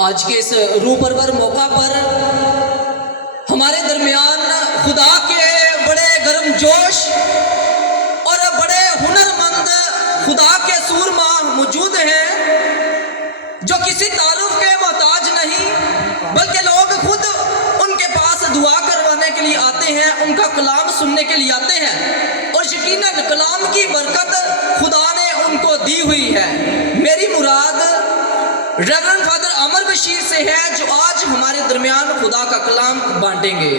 आज के इस रूपरवर मौका पर हमारे दरमियान खुदा के बड़े गर्मजोश और बड़े हुनरमंद खुदा के सूरमा मौजूद हैं, जो किसी तारुफ के मोहताज नहीं बल्कि लोग खुद उनके पास दुआ करवाने के लिए आते हैं, उनका कलाम सुनने के लिए आते हैं और यकीनन कलाम की बरकत खुदा ने उनको दी हुई है। मेरी मुराद रेवरेंड फादर अमर बशीर से है, जो आज हमारे दरमियान खुदा का कलाम बांटेंगे।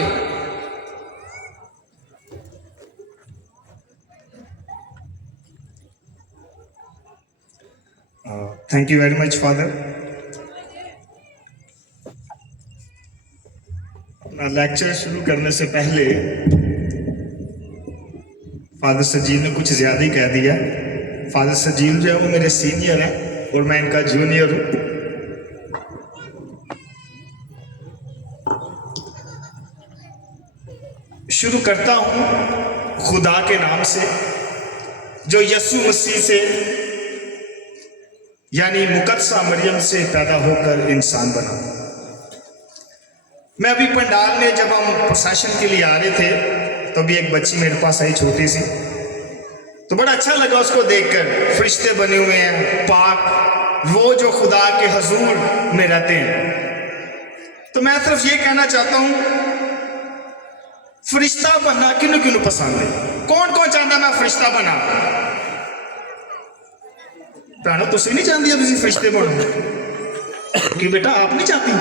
Thank you very much father. अपना लेक्चर शुरू करने से पहले फादर सजील ने कुछ ज़्यादा ही कह दिया। फादर सजील जो है वो मेरे सीनियर हैं और मैं इनका जूनियर हूँ। शुरू करता हूँ खुदा के नाम से, जो यीशु मसीह से यानी मुकद्दसा मरियम से पैदा होकर इंसान बना। मैं अभी पंडाल में जब हम प्रोसेशन के लिए आ रहे थे तो अभी एक बच्ची मेरे पास आई छोटी सी, तो बड़ा अच्छा लगा उसको देखकर। फरिश्ते बने हुए हैं पाक, वो जो खुदा के हजूर में रहते हैं। तो मैं सिर्फ ये कहना चाहता हूँ, फरिश्ता बनना किन्नू किन्नू पसंद है? कौन कौन चाहता मैं फरिश्ता बना? भैनों तुम नहीं चाहती तुम फरिश्ते बनो कि बेटा आप नहीं चाहती?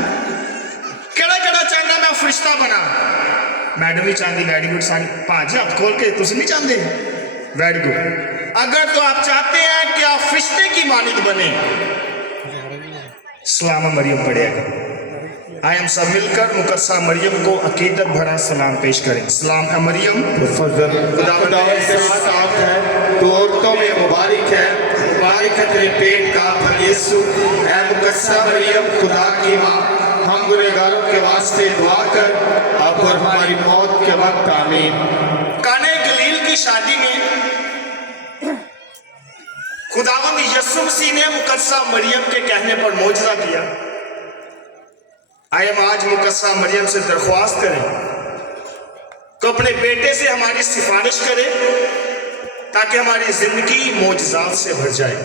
केड़ा केड़ा चाहता मैं फरिश्ता बना? मैडम भी चाहती, वेरी गुड। सारी भाजी हाथ खोल के तुम नहीं चाहते? Very good. अगर तो आप चाहते हैं कि आप फरिश्ते की मानित बने, सलाम मरियम पढ़ेगा। आए हम सब मिलकर मुकद्दसा मरियम को अकीदत भरा सलाम पेश करें। सलाम मरियम, खुदावंद के साथ है, तो औरतों में मुबारक है, मुबारक है तेरे पेट का फल यीशु। ऐ मुकद्दसा मरियम खुदा की माँ, हम गुनहगारों के वास्ते दुआ कर अब और हमारी मौत के वक्त आमीन। काने गलील की शादी में खुदावंद यीशु मसीह ने मुकद्दसा मरियम के कहने पर मोजज़ा किया। आए हम आज मुकद्दसा मरियम से दरख्वास्त करें तो अपने बेटे से हमारी सिफारिश करें ताकि हमारी जिंदगी मोजज़ात से भर जाए।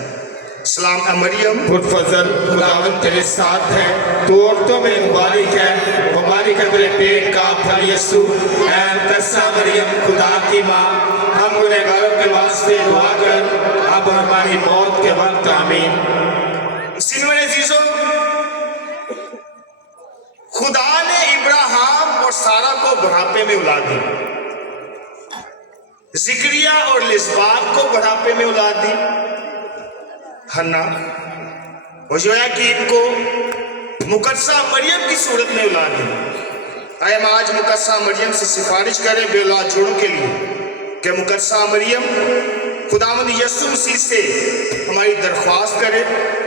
सलाम मरियम, फजल खुदावंद तेरे साथ है, तो औरतों में मुबारक है, मुबारक है तेरे पेट का फल यीशु। ऐ मुकद्दसा मरियम खुदा की माँ, हम गुनहगारों के वास्ते दुआ कर अब हमारी मौत के वक्त आमीन। खुदा ने इब्राहिम और सारा को बुढ़ापे में औलाद दी, जिक्रिया और लिस्बात को बुढ़ापे में औलाद दी, हन्ना और योयाकीम को मुकद्दसा मरियम की सूरत में औलाद दी। आए हम आज मुकद्दसा मरियम से सिफारिश करें बेऔलाद जोड़ों के लिए कि मुकद्दसा मरियम खुदावंद यीशु मसीह से हमारी दरख्वास्त करे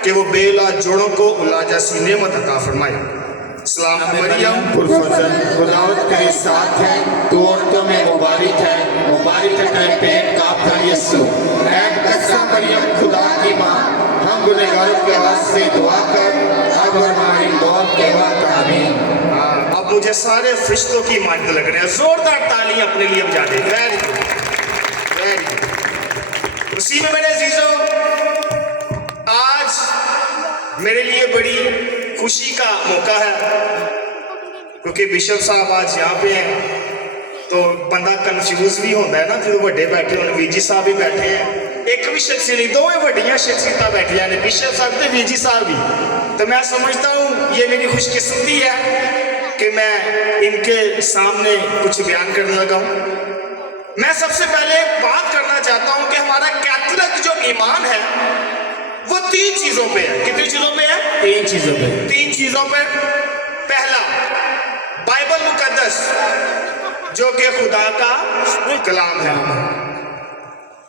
कि वो बेऔलाद जोड़ों को औलाद जैसी नेमत अता फरमाए। सलाम मरियम, फजल खुदावंद तेरे साथ है, तो औरतों में मुबारक है, मुबारक है तेरे पेट का फल यीशु। ऐ मुकद्दसा मरियम खुदा की माँ, हम गुनहगारों के वास्ते दुआ कर अब हमारी मौत के वक्त आमीन। अब मुझे सारे फरिश्तों की मानद लग रहे हैं। जोरदार ताली अपने लिए बजा दे। Very good, very good. उसी में मेरे अजीजों, आज मेरे लिए बड़ी खुशी का मौका है क्योंकि बिशप साहब आज यहाँ पे हैं। तो बंदा कंफ्यूज भी होता है ना, जो बड़े बैठे होने, वीजी साहब भी बैठे हैं, एक भी शख्सियत नहीं, दो बड़िया शख्सियत बैठी हैं, बिशप साहब तो वीजी साहब भी। तो मैं समझता हूँ ये मेरी खुशकिस्मती है कि मैं इनके सामने कुछ बयान करने लगा हूँ। मैं सबसे पहले बात करना चाहता हूँ कि हमारा कैथोलिक जो ईमान है वो तीन चीजों पे है। कितनी चीजों पे है? तीन चीजों पे। तीन चीजों पे। पहला, बाइबल मुकद्दस जो कि खुदा का कलाम है।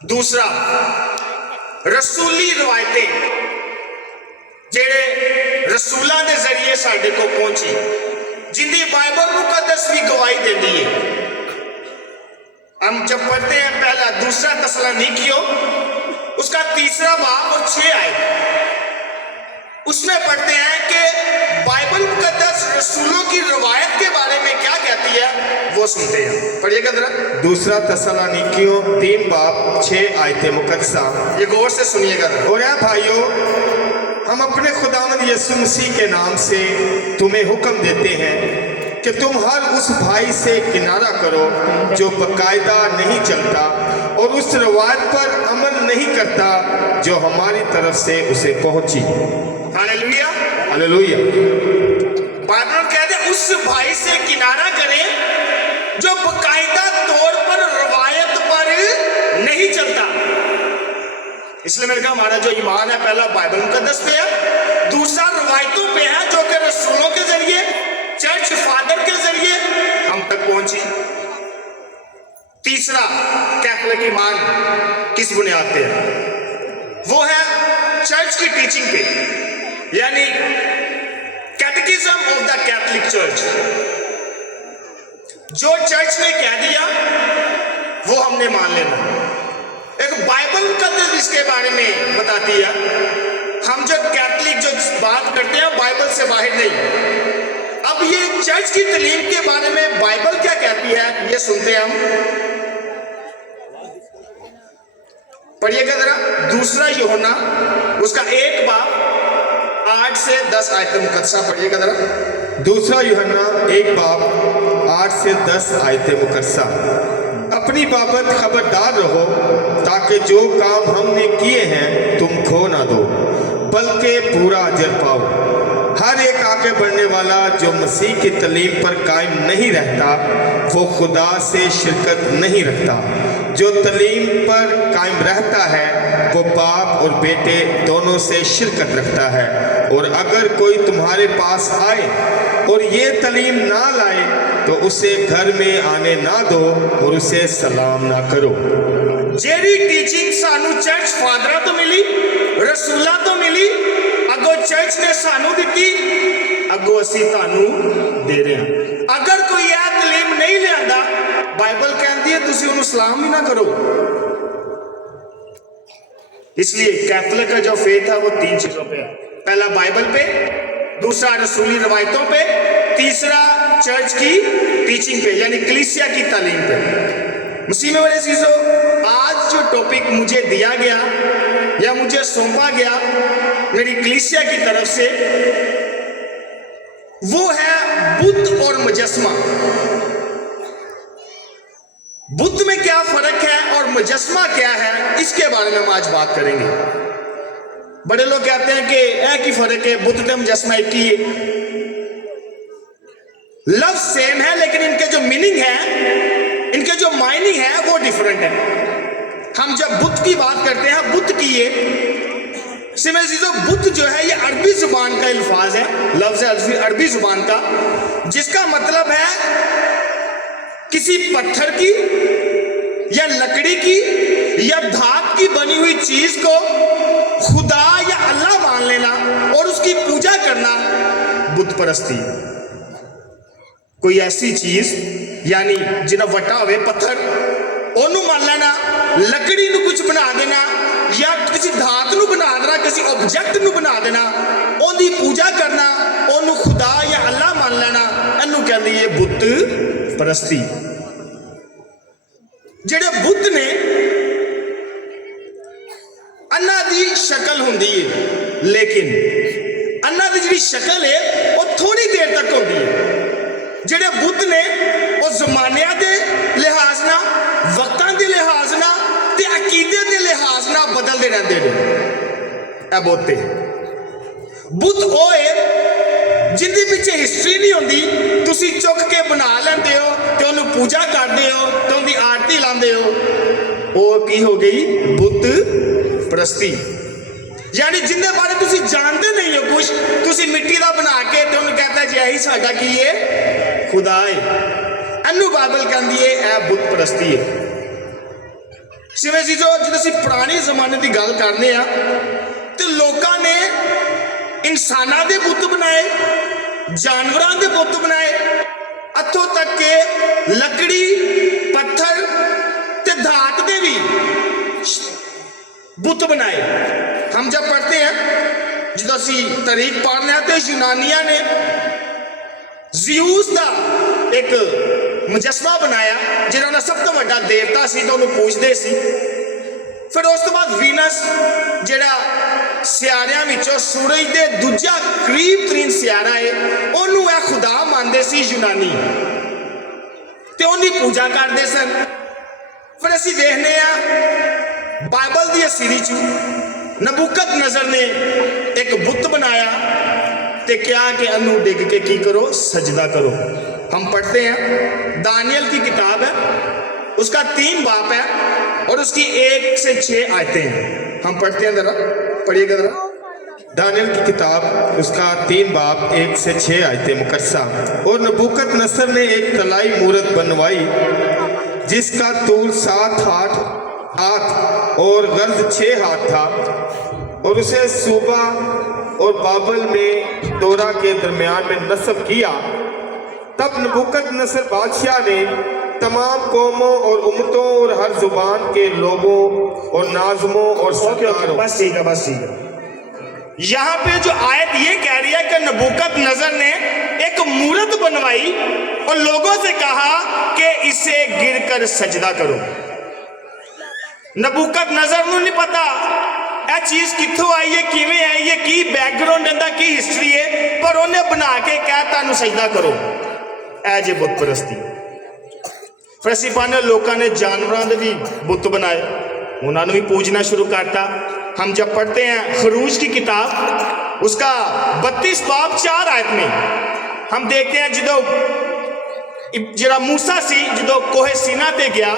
दूसरा, रसूली रवायतें जेड़े रसूलों के जरिए साडे को पहुंची, जिंदी बाइबल मुकद्दस भी गवाही देती है। हम जब पढ़ते हैं पहला दूसरा तसलानिकियों उसका 3 बाब और 6 आयत, उसमें पढ़ते हैं कि रसूलों की रवायत के बारे में क्या कहती है वो सुनते हैं। पढ़िएगा जरा दूसरा तसलानिकियों 3 बाब 6 आयते मुकद्दसा। ये गौर से सुनिएगा जरा। और भाइयों, हम अपने खुदावंद यीशु मसीह के नाम से तुम्हें हुक्म देते हैं कि तुम हर उस भाई से किनारा करो जो बाकायदा नहीं चलता और उस रवायत पर अमल नहीं करता जो हमारी तरफ से उसे पहुंची। हालेलुया। हालेलुया। बाइबल कहते हैं उस भाई से किनारा करें जो बाकायदा तौर पर रवायत पर नहीं चलता। इसलिए मैंने कहा हमारा जो ईमान है पहला बाइबल मुकद्दस पे है, दूसरा रवायतों पे है जो कि रसूलों के जरिए चर्च फादर के जरिए हम तक पहुंची। तीसरा कैथोलिक ईमान किस बुनियाद पे है? वो है चर्च की टीचिंग पे, यानी कैटेकिज्म ऑफ द कैथोलिक चर्च। जो चर्च ने कह दिया वो हमने मान लेना। एक बाइबल मुकद्दस इसके बारे में बताती है। हम जो कैथोलिक जो बात करते हैं बाइबल से बाहर नहीं। अब ये चर्च की तालीम के बारे में बाइबल क्या कहती है ये सुनते हैं हम। पढ़िएगा जरा दूसरा यूहन्ना उसका 1 बाब 8 से 10 आयतें मुकद्दसा। पढ़िएगा जरा दूसरा यूहन्ना 1 बाब 8 से 10 आयते मुकद्दसा। अपनी बाबत खबरदार रहो ताकि जो काम हमने किए हैं तुम खो ना दो बल्कि पूरा अजर पाओ। हर एक आगे बढ़ने वाला जो मसीह की तालीम पर कायम नहीं रहता वो खुदा से शिरकत नहीं रखता। जो तालीम पर कायम रहता है वो बाप और बेटे दोनों से शिरकत रखता है। और अगर कोई तुम्हारे पास आए और ये तालीम ना लाए तो उसे घर में आने ना दो और उसे सलाम ना करो। जेरी टीचिंग सानू चर्च फादरा तो मिली, रसूला तो मिली, अगो चर्च ने सानू दिती, अगो असी तानू दे रहे हैं। अगर कोई यह तालीम नहीं लियांदा बाइबल कहती है तुसी उन्हें सलाम भी ना करो। इसलिए कैथोलिक का जो फेथ है वो 3 चीजों पे है। पहला बाइबल पे, दूसरा रसूली रवायतों पे, तीसरा चर्च की टीचिंग पे यानी कलीसिया की तालीम पे। मसीह में बड़े चीजों, आज जो टॉपिक मुझे दिया गया या मुझे सौंपा गया मेरी कलीसिया की तरफ से वो है बुद्ध और मुजस्मा। बुद्ध में क्या फर्क है और मुजस्मा क्या है इसके बारे में हम आज बात करेंगे। बड़े लोग कहते हैं कि एक ही फर्क है, बुद्ध और मुजस्मा एक ही है। लफ्ज सेम है लेकिन इनके जो मीनिंग है, इनके जो मायने हैं वो डिफरेंट है। हम जब बुद्ध की बात करते हैं, बुद्ध की ये बुद्ध जो है ये अरबी जुबान का अल्फाज है, लफ्ज है अरबी जुबान का, जिसका मतलब है किसी पत्थर की या लकड़ी की या धात की बनी हुई चीज को खुदा या अल्लाह मान लेना और उसकी पूजा करना बुद्ध परस्ती। कोई ऐसी चीज यानी जिन्हें वटा हुए पत्थर ओनू मान लेना, लकड़ी नू कुछ बना देना या किसी धात नू बना देना, किसी ऑब्जेक्ट नू बना देना, ओदी पूजा करना, ओनू खुदा या अल्लाह मान लेना, इनू कहंदी है बुत परस्ती। जेड़े बुद्ध ने अन्ना दी शक्ल हुंदी है लेकिन अन्ना दी जिहड़ी शक्ल है वो थोड़ी देर तक होंदी है। जेड़े बुद्ध ने वो जमानिया के लिहाज ना, वक्तां के लिहाज ना ते अकीदे के लिहाज ना बदलते रहते हैं। बहुते बुद्ध वो है जिंदे पिछे हिस्ट्री नहीं होंदी, तुसी चुक के बना लेंदे हो ते उन्हें पूजा करते हो ते उनकी आरती लांदे हो। वो की हो गई बुद्ध परस्ती, यानी जिंदे बारे तुसी जानते नहीं हो कुछ, तुसी मिट्टी का बना के ते उन्हें कहता है जी यही साडा की है खुदा है। इनू बाइबल कहती है यह बुत परस्ती है। जिवें जो असीं पुराने जमाने की गल करने आ तो लोगों ने इंसाना के बुत बनाए, जानवरों के बुत बनाए, इत्थों तक के लकड़ी पत्थर ते धात के भी बुत बनाए। हम जब पढ़ते हैं जो असी तारीख पढ़ने तो यूनानिया ने ਜ਼ਿਊਸ ਦਾ ਇੱਕ ਮੁਜੱਸਮਾ ਬਣਾਇਆ ਜਿਹੜਾ ਉਹਨਾਂ ਸਭ ਤੋਂ ਵੱਡਾ ਦੇਵਤਾ ਸੀ ਤਾਂ ਉਹਨੂੰ ਪੂਜਦੇ ਸੀ। ਫਿਰ ਉਸ ਤੋਂ ਬਾਅਦ ਵੀਨਸ ਜਿਹੜਾ ਸਿਆਰਿਆਂ ਵਿੱਚੋਂ ਸੂਰਜ ਦੇ ਦੂਜਾ ਕਰੀਬ ਤਰੀਨ ਸਿਆਰਾ ਹੈ ਉਹਨੂੰ ਇਹ ਖੁਦਾ ਮੰਨਦੇ ਸੀ ਯੂਨਾਨੀ ਤੇ ਉਹਦੀ ਪੂਜਾ ਕਰਦੇ ਸਨ। ਫਿਰ ਅਸੀਂ ਦੇਖਦੇ ਆ ਬਾਈਬਲ ਦੀ ਅਸੀਰੀ ਚ ਨਬੂਕਤ ਨਜ਼ਰ ਨੇ ਇੱਕ ਬੁੱਤ ਬਣਾਇਆ ਤੇ ਕਿਹਾ कि अनु डिग के की करो सजदा करो। हम पढ़ते हैं दानियल की किताब है, उसका 3 बाप है और उसकी 1 से 6 आयतें हैं। हम पढ़ते हैं, जरा पढ़िएगा जरा। दानियल की किताब उसका 3 बाब 1 से 6 आयते मुकस्सा। और नबूकत नसर ने एक तलाई मूरत बनवाई जिसका तूल 7 हाथ और गर्द 6 हाथ था और उसे सूबा और बाबल में दौरा के दरमियान में नस्ब किया। तब नबूकत नसर बादशाह ने तमाम कौमों और उम्मतों और हर जुबान के लोगों और नाज़मों और सरदारों। बस ठीक है, बस ठीक है। यहाँ पे जो आयत ये कह रही है कि नबूकत नजर ने एक मूरत बनवाई और लोगों से कहा कि इसे गिरकर सजदा करो। नबूकत नजर ਨੂੰ नहीं पता ਇਹ ਚੀਜ਼ ਕਿੱਥੋਂ ਆਈ ਹੈ, ਕਿਵੇਂ ਆਈ ਹੈ, ਕੀ ਬੈਕਗ੍ਰਾਉਂਡ ਇਹਦਾ, ਕੀ ਹਿਸਟਰੀ ਹੈ, ਪਰ ਉਹਨੇ ਬਣਾ ਕੇ ਕਹਿ ਤੁਹਾਨੂੰ ਸਜਦਾ ਕਰੋ। ਇਹ ਜੇ ਬੁੱਤ ਪ੍ਰਸਤੀ। ਫਿਰ ਅਸੀਂ ਪਾਣੇ ਲੋਕਾਂ ਨੇ ਜਾਨਵਰਾਂ ਦੇ ਵੀ ਬੁੱਤ ਬਣਾਏ, ਉਹਨਾਂ ਨੂੰ ਵੀ पूजना शुरू करता। हम जब पढ़ते हैं खरूज की किताब उसका 32 बाब 4 आयत में हम देखते हैं जो जरा मूसा सी जो कोहे सीना ते गया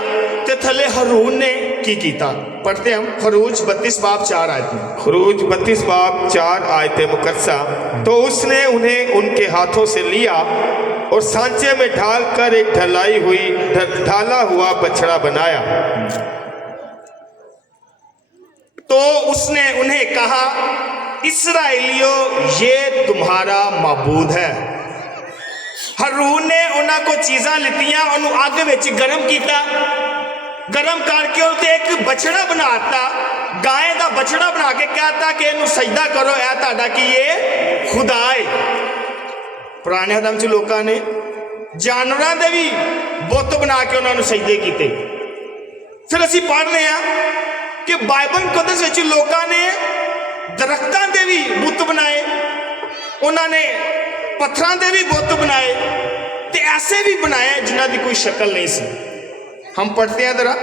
ते थले हरून ने की कीता। पढ़ते हम खरूज 32 बाब 4 आयत में। खरूज 32 बाब 4 आयते मुकस्सा। तो उसने उन्हें उनके हाथों से लिया और सांचे में ढाल कर एक ढाला हुआ बछड़ा बनाया। तो उसने उन्हें कहा, इस्राएलियों ये तुम्हारा माबूद है। हरून ने उन्होंने को चीज़ा लितियां उन्होंने अग विच गर्म किया, गर्म करके उसे एक बछड़ा बनाता, गाय का बछड़ा बना के कहता कि इनू सजदा करो, ऐ ताड़ा की ये खुदा है। पुराने आदम च लोगों ने जानवरों के भी बुत बना के उन्होंने सजदे किए। फिर असी पढ़ते हैं कि बाइबल मुकद्दस विच लोगों ने दरख्तां दे भी बुत बनाए, उन्होंने पत्थरां दे भी बुत बनाए, ते ऐसे भी बनाए जिन्हां दी कोई शक्ल नहीं सी। हम पढ़ते हैं जरा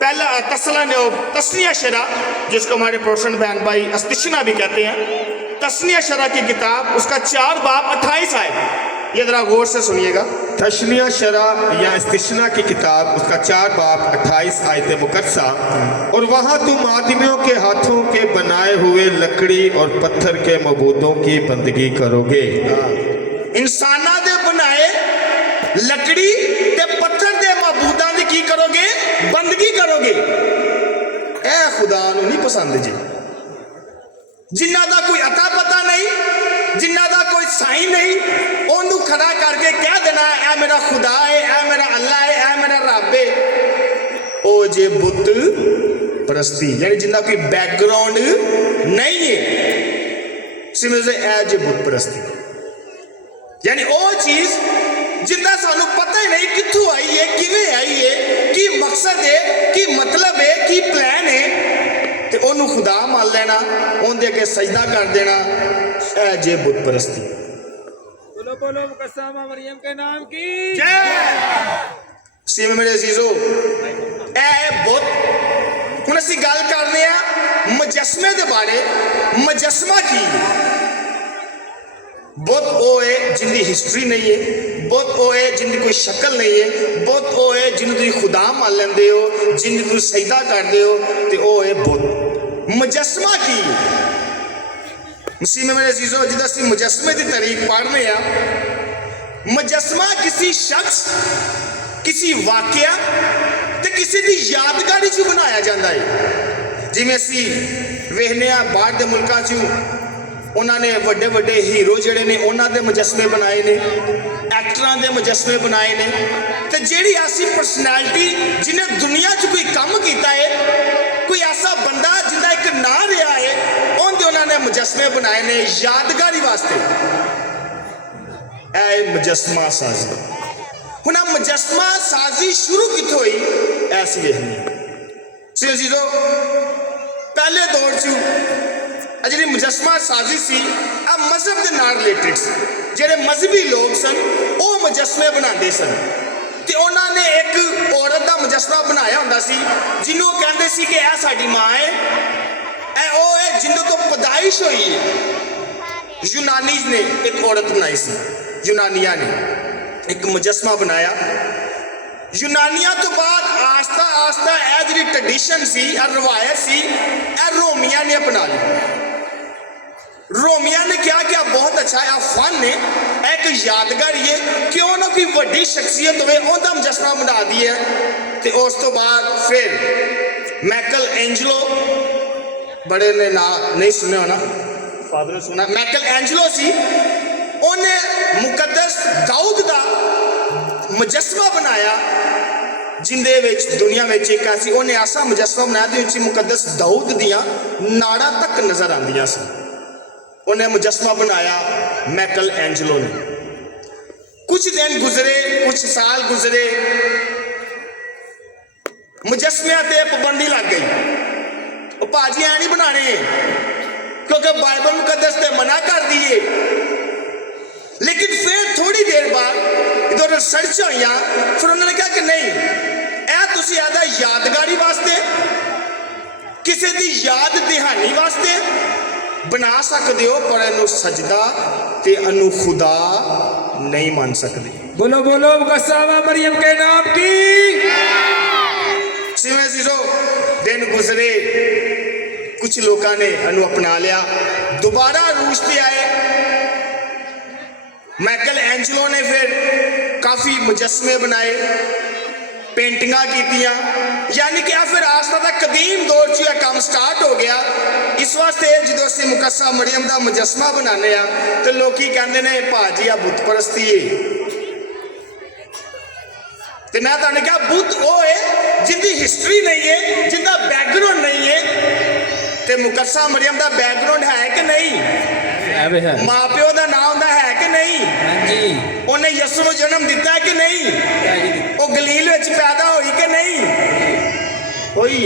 पहला तस्निया शरा, जिसको हमारे प्रोफेसर बहन भाई अस्तिशना भी कहते हैं। तस्निया शरा की किताब उसका 4 बाब 28 आए, ये जरा गौर से सुनिएगा। तस्निया शरा या इस्तिशना की किताब उसका 4 बाब 28 आयते मुकद्सा। और वहाँ तुम आदमियों के हाथों के बनाए हुए लकड़ी और पत्थर के मबूदों की बंदगी करोगे। इंसाना दे बनाए लकड़ी ते पत्थर दे मबूदां दी की करोगे, बंदगी करोगे। ए खुदा नूं नहीं पसंद जी, जिन्हां दा कोई अता पता नहीं, जिन्हां दा कोई साई नहीं, ओनू खड़ा करके कह देना ऐ मेरा खुदा है, ऐ मेरा अल्लाह है, ऐ मेरा रब है। ओ जे बुत परस्ती, यानी जिन्ना कोई बैकग्राउंड नहीं है, समझ ऐ जे बुत परस्ती, यानी वो चीज जिंदा सानू पता ही नहीं कित्थों आई है, किवें आई है, की मकसद है, की मतलब है, की प्लान है, ते ओनू खुदा मान लेना, उनके अगे सजदा कर देना। ऐ जे बुत परस्ती। बोलो बोलो मुकद्दसा मां मरियम के नाम की जय। सीम मेरे अजीजो, ऐ बुत हुण असीं गल करने आ मुजस्मे दे बारे। मुजस्मा की बुत वो है जिंदी हिस्ट्री नहीं है, बुत वो है जिंदी कोई शक्ल नहीं है, बुत वो है जिन्हों तुम खुदा मान लेंदे हो, जिन्हें तुम सजदा करते हो, तो वो है बुत। मुजस्मा की मसीह में मेरे अजीजों जिदा असीं मुजस्मे की तारीख पढ़ने आ। मुजस्मा किसी शख्स, किसी वाकया ते किसी की यादगारी च बनाया जाता है। जिवें असीं वेखने आ बाहर के मुल्कां च उन्होंने वड्डे वड्डे हीरो जिहड़े ने उन्होंने मुजस्मे बनाए ने, एक्टरां दे मुजस्मे बनाए ने, ते जिहड़ी ऐसी परसनैलिटी जिन्हें दुनिया च कोई काम किया है, कोई ऐसा बंदा जिंदा एक नाम रहा है, उनके उन्होंने मुजस्मे बनाए ने यादगारी वास्ते। ਇਹ ਹੈ ਮੁਜੱਸਮਾ ਸਾਜ਼ੀ। ਹੁਣ ਆ ਮੁਜੱਸਮਾ ਸਾਜ਼ੀ ਸ਼ੁਰੂ ਕਿੱਥੋਂ ਹੋਈ ਐ ਅਸੀਂ ਵੇਖਦੇ ਹਾਂ। ਸੋ ਜੀ ਪਹਿਲੇ ਦੌਰ 'ਚ ਆ ਜਿਹੜੀ ਮੁਜੱਸਮਾ ਸਾਜ਼ੀ ਸੀ ਆ ਮਜ਼ਹਬ ਦੇ ਨਾਲ ਰਿਲੇਟਡ ਸੀ। ਜਿਹੜੇ ਮਜ਼ਹਬੀ ਲੋਕ ਸਨ ਉਹ ਮੁਜੱਸਮੇ ਬਣਾਉਂਦੇ ਸਨ ਤੇ ਉਹਨਾਂ ਨੇ ਇੱਕ ਔਰਤ ਦਾ ਮੁਜੱਸਮਾ ਬਣਾਇਆ ਹੁੰਦਾ ਸੀ ਜਿਹਨੂੰ ਉਹ ਕਹਿੰਦੇ ਸੀ ਕਿ ਇਹ ਸਾਡੀ ਮਾਂ ਹੈ, ਇਹ ਉਹ ਹੈ ਜਿਹਦੇ ਤੋਂ ਪੈਦਾਇਸ਼ ਹੋਈ ਹੈ। ਯੂਨਾਨੀ ਨੇ ਇੱਕ ਔਰਤ ਬਣਾਈ ਸੀ, ਯੂਨਾਨੀਆਂ ਨੇ ਇੱਕ ਮੁਜੱਸਮਾ ਬਣਾਇਆ। ਯੂਨਾਨੀਆਂ ਤੋਂ ਬਾਅਦ ਆਸਤਾ ਆਸਤਾ ਇਹ ਜਿਹੜੀ ਟ੍ਰੈਡੀਸ਼ਨ ਸੀ, ਇਹ ਰਵਾਇਤ ਸੀ, ਇਹ ਰੋਮੀਆਂ ਨੇ ਅਪਣਾ ਲਈ। रोमिया ने क्या किया, बहुत अच्छा है फन है, एक यादगार ये क्यों ना कोई वड्डी शख्सियत होवे उहदा मुजस्समा बना दिया। तो उस तो बाद फिर मैकल एंजलो, बड़े ने ना नहीं सुने होना, फादर ने सुना, मैकल एंजलो सी, उन्हें मुकद्दस दाऊद का मुजस्समा बनाया जिंदे विच दुनिया में एक ऐसी उन्हें ऐसा मुजस्समा बनाया जिस मुकद्दस दाऊद दियां नाड़ा तक नजर आंदियां सी। उन्हें मुजस्समा बनाया मैकल एंजलो ने। कुछ दिन गुजरे, कुछ साल गुजरे, मुजस्समे ते पाबंदी लग गई। भाजी ऐ नहीं बनाने क्योंकि बाइबल मुकद्दस ते मना कर दिए। लेकिन फिर थोड़ी देर बाद इधर रिसर्च हुई, फिर उन्होंने कहा कि नहीं, यह तुसी आदा यादगारी वास्ते, किसी की याद दहानी वास्ते बना सकते हो, पर इनू सजदा ते इनू खुदा नहीं मान सकते। बोलो बोलो मुकस्समा मरियम के नाम की। सिवे जीजो दिन गुजरे, कुछ लोगों ने इनू अपना लिया, दोबारा रूस पे आए। मैकल एंजलो ने फिर काफ़ी मुजस्समे बनाए, पेंटिंगा कीतियां, यानी कि फिर आस्ता तक कदीम दौर च यह काम स्टार्ट हो गया। इस वास्ते जो असं मुकस्सा मरियम का मुजस्समा बनाने तो लोग कहते हैं भाजी आ बुत परस्ती है। तो मैं तुहानू कहा बुत वो है जिंदी हिस्टरी नहीं है, जिंदा बैकग्राउंड नहीं है। तो मुकस्सा मरियम का बैकग्राउंड है कि नहीं, माँ प्यो का नाम उनका है कि नहीं, उन्हें यसू को जन्म दिता है कि नहीं, वो गलील में पैदा हुई कि नहीं हुई।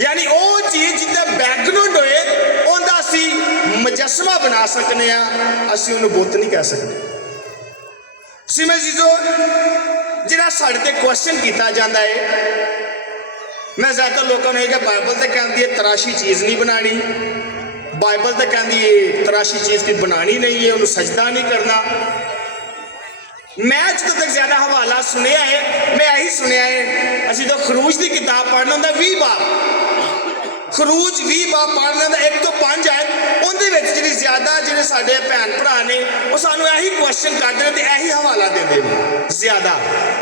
यानी वो चीज़ जिसका बैकग्राउंड होए उनका असी मुजस्समा बना सकते हैं, असी उन्हें बुत नहीं कह सकते। सिमे जीजो जिहड़ा साडे ते क्वेश्चन किया जाता है, मैं ज़्यादातर लोगों ने बाइबल तो कहती है तराशी चीज़ नहीं बनानी, बाइबल तो कहती है तराशी चीज़ की बनानी नहीं है, उन्हें सजदा नहीं करना। मैं जो तक ज्यादा हवाला सुनिया है, मैं यही सुनिया है, असी तो खरूज की किताब पढ़ना होंगे 20 बाब, खरूज 20 बाब पढ़ना होंगे 1 तो 5 आए, उन्हें जी ज्यादा जो साढ़े भैन भरा ने वो सानू यही क्वेश्चन करते हैं तो यही हवाला देते हैं ज्यादा।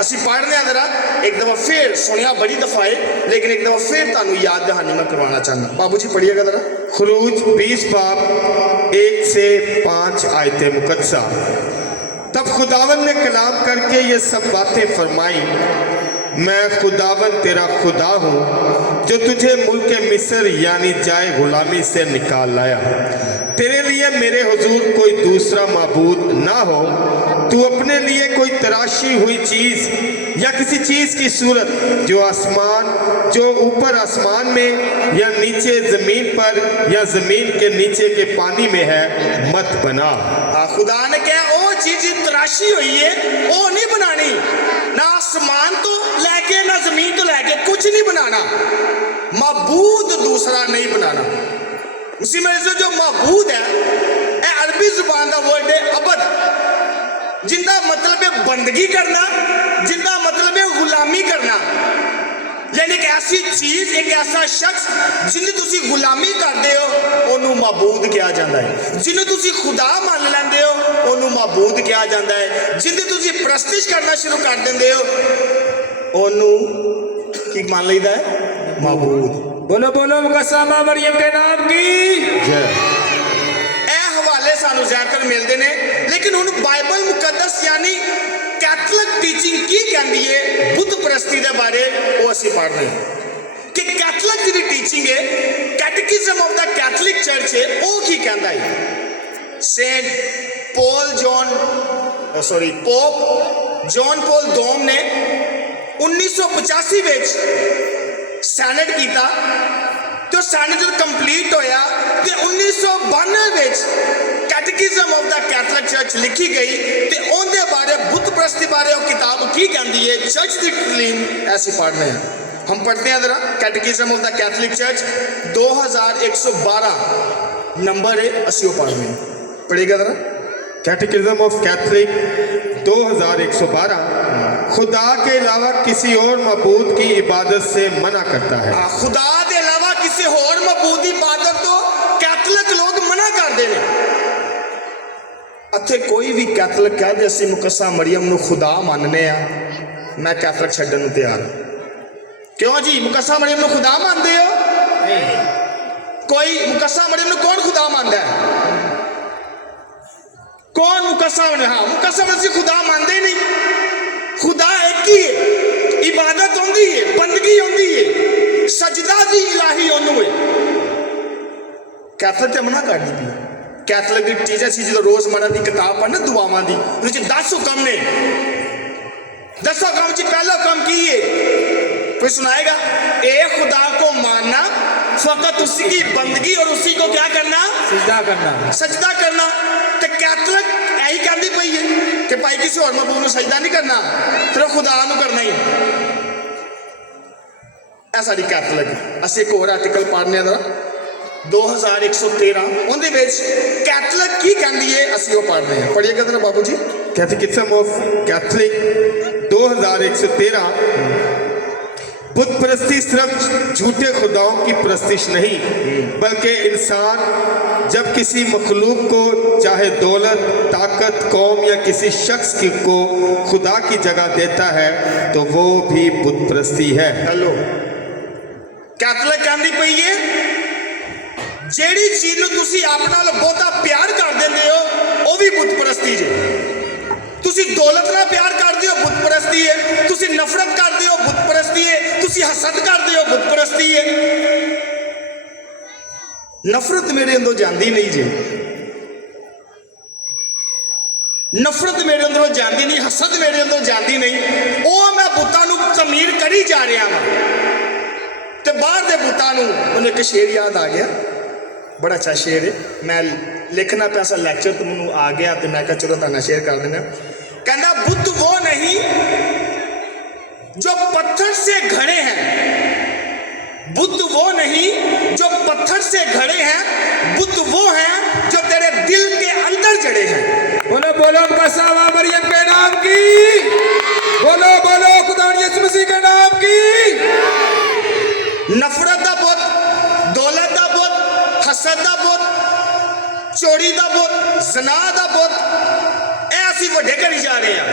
असी पढ़ने जरा एक दफ़ा फिर सुनिया बड़ी दफ़ा है, लेकिन एक दफ़ा फिर तुहानू याद दहानी मैं करवाना चाहना। बाबू जी पढ़िएगा जरा। खरूज 20 बाब 1 से 5 आयते मुकद्दसा। तब खुदावन ने कलाम करके ये सब बातें फरमाई, मैं खुदावन तेरा खुदा हूँ जो तुझे मुल्क मिस्र यानी जाए गुलामी से निकाल लाया। तेरे लिए मेरे हुजूर कोई दूसरा माबूद ना हो, तू अपने लिए कोई तराशी हुई चीज़ या किसी चीज़ की सूरत जो ऊपर आसमान में या नीचे ज़मीन पर या ज़मीन के नीचे के पानी में है मत बना। खुदा ने कहा वो चीज़ तराशी हुई है वो नहीं बनानी, ना आसमान तो लैके ना ज़मीन तो लैके कुछ नहीं बनाना, माबूद दूसरा नहीं बनाना। उसी में से जो माबूद है यह अरबी जुबान का वर्ड है अबद, जिंदा मतलब है बंदगी करना, जिंदा मतलब है गुलामी करना। यानी एक ऐसी चीज, एक ऐसा शख्स जिन्हें तुसी गुलामी करते हो उन्होंने माबूद कहा जाता है, जिन्हें तुसी खुदा मान लेंदे हो उन्होंने माबूद कहा जाता है, जिन्हें तुसी प्रस्तिश करना शुरू कर देंदे हो उन्होंने की मान लेदा है माबूद। बोलो बोलो मुकस्समा मरियम के नाम की। हवाले सानू ज्यादातर मिलते हैं, लेकिन हुण बाइबल मुकद्दस यानी कैथलिक टीचिंग की कहती है बुत परस्ती के बारे वो असीं पढ़ रहे हैं कि कैथलिक जी टीचिंग है, कैटेकिज्म ऑफ द कैथलिक चर्च है वो की कहता है। सेंट पोप जॉन पॉल दोम ने 1985 ਵਿੱਚ ਸੈਨੇਟ ਕੀਤਾ ਤੇ ਸੈਨੇਟ ਜਦੋਂ ਕੰਪਲੀਟ ਹੋਇਆ ਤੇ 1992 ਵਿੱਚ कैटेकिज्म ऑफ द कैथलिक चर्च लिखी गई ते उनके बारे बुत प्रस्ती बारे वो किताब की कहती है चर्च दी क्लीन ऐसी पढ़ने हैं हम पढ़ते हैं जरा catechism of the Catholic church 2112 number है असी वो पढ़ने हैं पढ़ेगा जरा कैटेकिज्म ऑफ कैथलिक 2112 खुदा के अलावा किसी और मबूद की इबादत से मना करता है। खुदा के अलावा किसी और मबूद की इबादत तो कैथलिक लोग मना करते हैं। ਇੱਥੇ ਕੋਈ ਵੀ ਕੈਥਲਿਕ ਕਹਿ ਦੇ ਅਸੀਂ ਮੁਕੱਸਾ ਮਰੀਮ ਨੂੰ ਖੁਦਾ ਮੰਨਦੇ ਆ ਮੈਂ ਕੈਥਲਿਕ ਛੱਡਣ ਨੂੰ ਤਿਆਰ ਕਿਉਂ ਜੀ ਮੁਕੱਸਾ ਮਰੀਮ ਨੂੰ ਖੁਦਾ ਮੰਨਦੇ ਹੋ ਕੋਈ ਮੁਕੱਸਾ ਮਰੀਮ ਨੂੰ ਕੌਣ ਖੁਦਾ ਮੰਨਦਾ ਹੈ ਕੌਣ ਮੁਕੱਸਾ ਹਾਂ ਮੁਕੱਸਾ ਮਰੀਮ ਖੁਦਾ ਮੰਨਦੇ ਨਹੀਂ ਖੁਦਾ ਇੱਕ ਹੀ ਹੈ ਇਬਾਦਤ ਹੁੰਦੀ ਹੈ ਬੰਦਗੀ ਹੁੰਦੀ ਹੈ ਸਜਦਾ ਦੀ ਇਲਾਹੀ ਉਹਨੂੰ ਹੈ ਕੈਥਲਿਕ ਤੇ ਮਨਾ ਕਰਦੀ ਪਈ कैथलिक की चीज़ ऐसी जो रोजमर्रा की किताब पढ़ना दुआवां दी 10 हुक्म ने 10 हुक्म च पहला हुक्म की है कोई सुनाएगा ए खुदा को मानना फकत उसी की बंदगी और उसी को क्या करना सजदा करना तो कैथलिक यही कहती पई है कि भाई किसी और मबूद को सजदा नहीं करना सिर्फ खुदा को करना ही ऐ साडी कैथलिक असीं एक होर आर्टिकल पढ़ने जरा 2113 ਉਹਦੇ ਵਿੱਚ ਕੈਥਲਿਕ ਕੀ ਕਹਿੰਦੀ ਹੈ ਅਸੀਂ ਉਹ ਪੜ੍ਹ ਰਹੇ ਹਾਂ ਪੜ੍ਹੀਏਗਾ ਜਰਾ ਬਾਬੂ ਜੀ कैटेकिज्म ऑफ कैथलिक 2113 बुत परस्ती सिर्फ झूठे खुदाओं की परस्तिश नहीं बल्कि इंसान जब किसी मखलूक को चाहे दौलत ताकत कौम या किसी शख्स को खुदा की जगह देता है तो वो भी बुत परस्ती है। हेलो कैथलिक कहती पई है ਜਿਹੜੀ ਚੀਜ਼ ਨੂੰ ਤੁਸੀਂ ਆਪ ਨਾਲ ਬਹੁਤਾ ਪਿਆਰ ਕਰ ਦਿੰਦੇ ਹੋ ਉਹ ਵੀ ਬੁੱਤ ਪ੍ਰਸਤੀ ਜੇ ਤੁਸੀਂ ਦੌਲਤ ਨਾਲ ਪਿਆਰ ਕਰਦੇ ਹੋ ਬੁੱਤ ਪ੍ਰਸਤੀ ਹੈ ਤੁਸੀਂ ਨਫ਼ਰਤ ਕਰਦੇ ਹੋ ਬੁੱਤ ਪ੍ਰਸਤੀ ਹੈ ਤੁਸੀਂ ਹਸਦ ਕਰਦੇ ਹੋ ਬੁੱਤ ਪ੍ਰਸਤੀ ਹੈ ਨਫ਼ਰਤ ਮੇਰੇ ਅੰਦਰੋਂ ਜਾਂਦੀ ਨਹੀਂ ਜੀ ਨਫ਼ਰਤ ਮੇਰੇ ਅੰਦਰੋਂ ਜਾਂਦੀ ਨਹੀਂ ਹਸਦ ਮੇਰੇ ਅੰਦਰੋਂ ਜਾਂਦੀ ਨਹੀਂ ਉਹ ਮੈਂ ਬੁੱਤਾਂ ਨੂੰ ਤਮੀਰ ਕਰੀ ਜਾ ਰਿਹਾ ਹਾਂ ਤੇ ਬਾਹਰ ਦੇ ਬੁੱਤਾਂ ਨੂੰ ਮੈਨੂੰ ਇੱਕ ਸ਼ੇਰ ਯਾਦ ਆ ਗਿਆ बड़ा अच्छा शेर है मैं लिखना पे ऐसा लैक्चर तो मैं आ गया तो मैं चलो तुहाडे शेयर कर देना कहना बुत वो नहीं जो पत्थर से घड़े हैं बुत वो नहीं जो पत्थर से घड़े हैं बुत वो हैं जो तेरे दिल के अंदर जड़े हैं बोलो बोलो मुकस्सा मरियम के नाम की बोलो बोलो खुदा यीशु मसीह के नाम की नफरत दा बुत दौलत दा बुत हसद दा बुत चोरी दा बुत ज़ना दा बुत ए असीं वड्डे करी जा रहे हैं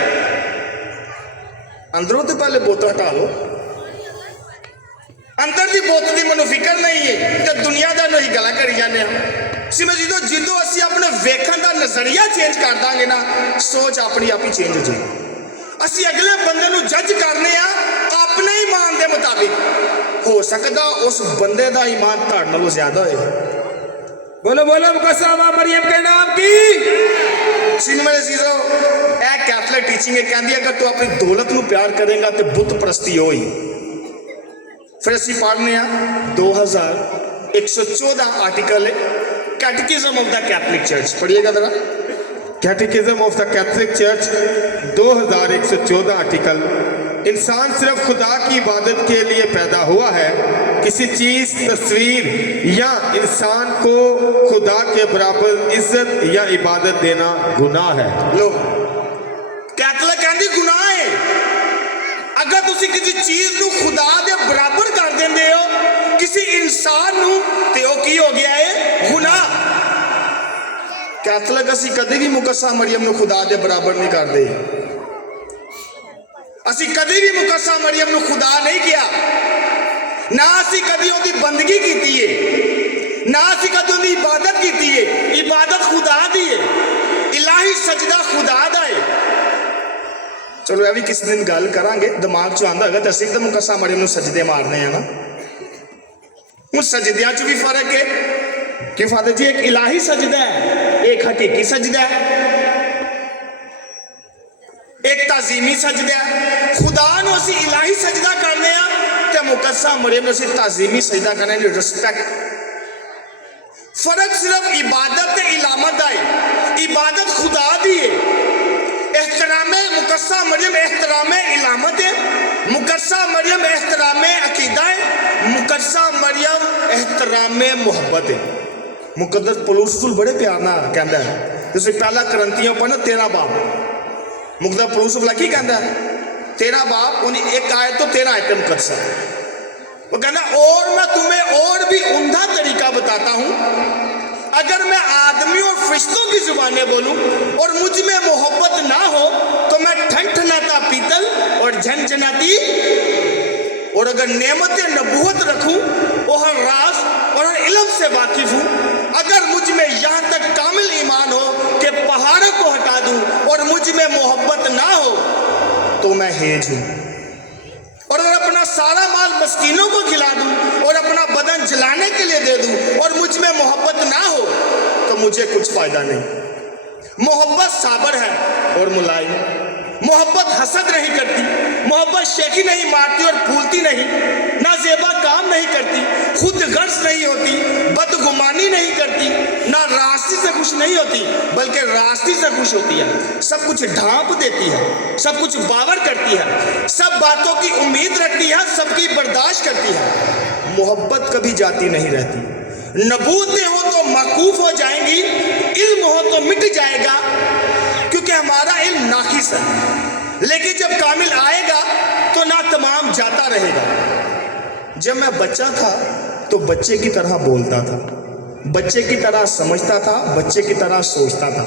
अंदरों तो पहले बोत हटा लो अंदर की बोत की मैनू फिक्र नहीं है तो दुनिया का नहीं गला करी जाने सिमर जी जो असीं अपने वेखण का नजरिया चेंज कर देंगे ना सोच अपनी आप ही चेंज हो जाएगी असीं अगले बंदे नू जज करने अपने ईमान के मुताबिक हो सकता उस बंदे का ईमान तुहाडे नालों ज्यादा होए बोलो बोलो मुकस्सा मरियम के नाम की सिनेमा अजीजो ए कैथलिक टीचिंग है कहती अगर तू अपनी दौलत को प्यार करेगा तो बुत परस्ती होई फिर असीं पढ़ने 2114 article catechism of the Catholic church पढ़िएगा जरा catechism of the Catholic church 2114 article इंसान सिर्फ खुदा की इबादत के लिए पैदा हुआ है किसी चीज तस्वीर या इंसान को खुदा के बराबर इज्जत या इबादत देना गुनाह है। लो कैथलिक कहती गुनाह है अगर तुसी किसी चीज को खुदा के बराबर कर देंगे हो किसी इंसान नू ते ओ की हो गया है गुनाह कैथलिक असी कभी भी मुकस्सा मरियम नू खुदा के बराबर नहीं करते असी कभी भी मुकस्सा मरियम नू खुदा नहीं किया ना असी कभी उसकी बंदगी की है ना असी कभी उसकी इबादत की है इबादत खुदा दी है इलाही सजदा खुदा दा है चलो यह भी किसी दिन गल करांगे दिमाग च आंदा होगा तो असीं तो मुकस्सा मरियम नू सजदे मारने हैं ना उन सजदियां च भी फर्क है कि फादर जी एक इलाही सजदा है एक हकीकी सजदा है एक ताजीमी सजदा है, खुदा नूं असीं इलाही सजदा करने आ ते मुकद्दसा मरियम नूं असीं ताजीमी सजदा करने ने रिस्पेक्ट। फर्क सिर्फ इबादत ते इलामत दा है। इबादत खुदा दी है, एहतरामे मुकद्दसा मरियम एहतरामे इलामत है, मुकद्दसा मरियम एहतरामे अकीदा है, मुकद्दसा मरियम एहतरामे मोहब्बत है। मुकद्दस पौलुस बड़े प्यार नाल कहंदा है, तुसीं पहला करंथियों पढ़ना 13 बाब, मुकद्दस पौलुस भला की कहंदा है 13 बाब उन्हें एक आयत तो 13 आयत मुकद्दसा, वो कहना और मैं तुम्हें और भी उम्दा तरीका बताता हूं, अगर मैं आदमी और फरिश्तों की जुबानें बोलूं और मुझ में मोहब्बत ना हो तो मैं ठनठनाता पीतल और झनझनाती, और अगर नेमत नबूवत रखूं और हर राज और हर इल्म से वाकिफ हूं, अगर मुझ में यहाँ तक कामिल ईमान हो कि पहाड़ों को हटा दूं और मुझ में मोहब्बत ना हो तो मैं हेज हूं, और अगर अपना सारा माल मस्कीनों को खिला दूं और अपना बदन जलाने के लिए दे दूं और मुझ में मोहब्बत ना हो तो मुझे कुछ फायदा नहीं। मोहब्बत साबर है और मुलायम, मोहब्बत हसद नहीं करती, मोहब्बत शेखी नहीं मारती और फूलती नहीं, ना जेबा काम नहीं करती, खुद गर्ज नहीं होती, बदगुमानी नहीं करती, ना रास्ते से खुश नहीं होती बल्कि रास्ते से खुश होती है, सब कुछ ढांप देती है, सब कुछ बावर करती है, सब बातों की उम्मीद रखती है, सबकी बर्दाश्त करती है। मोहब्बत कभी जाती नहीं रहती। नबूतें हो तो मकूफ हो जाएंगी, इल्म हो तो मिट जाएगा, क्योंकि हमारा इल्म नाकिस है, लेकिन जब कामिल आएगा तो ना तमाम जाता रहेगा। जब मैं बच्चा था तो बच्चे की तरह बोलता था, बच्चे की तरह समझता था, बच्चे की तरह सोचता था,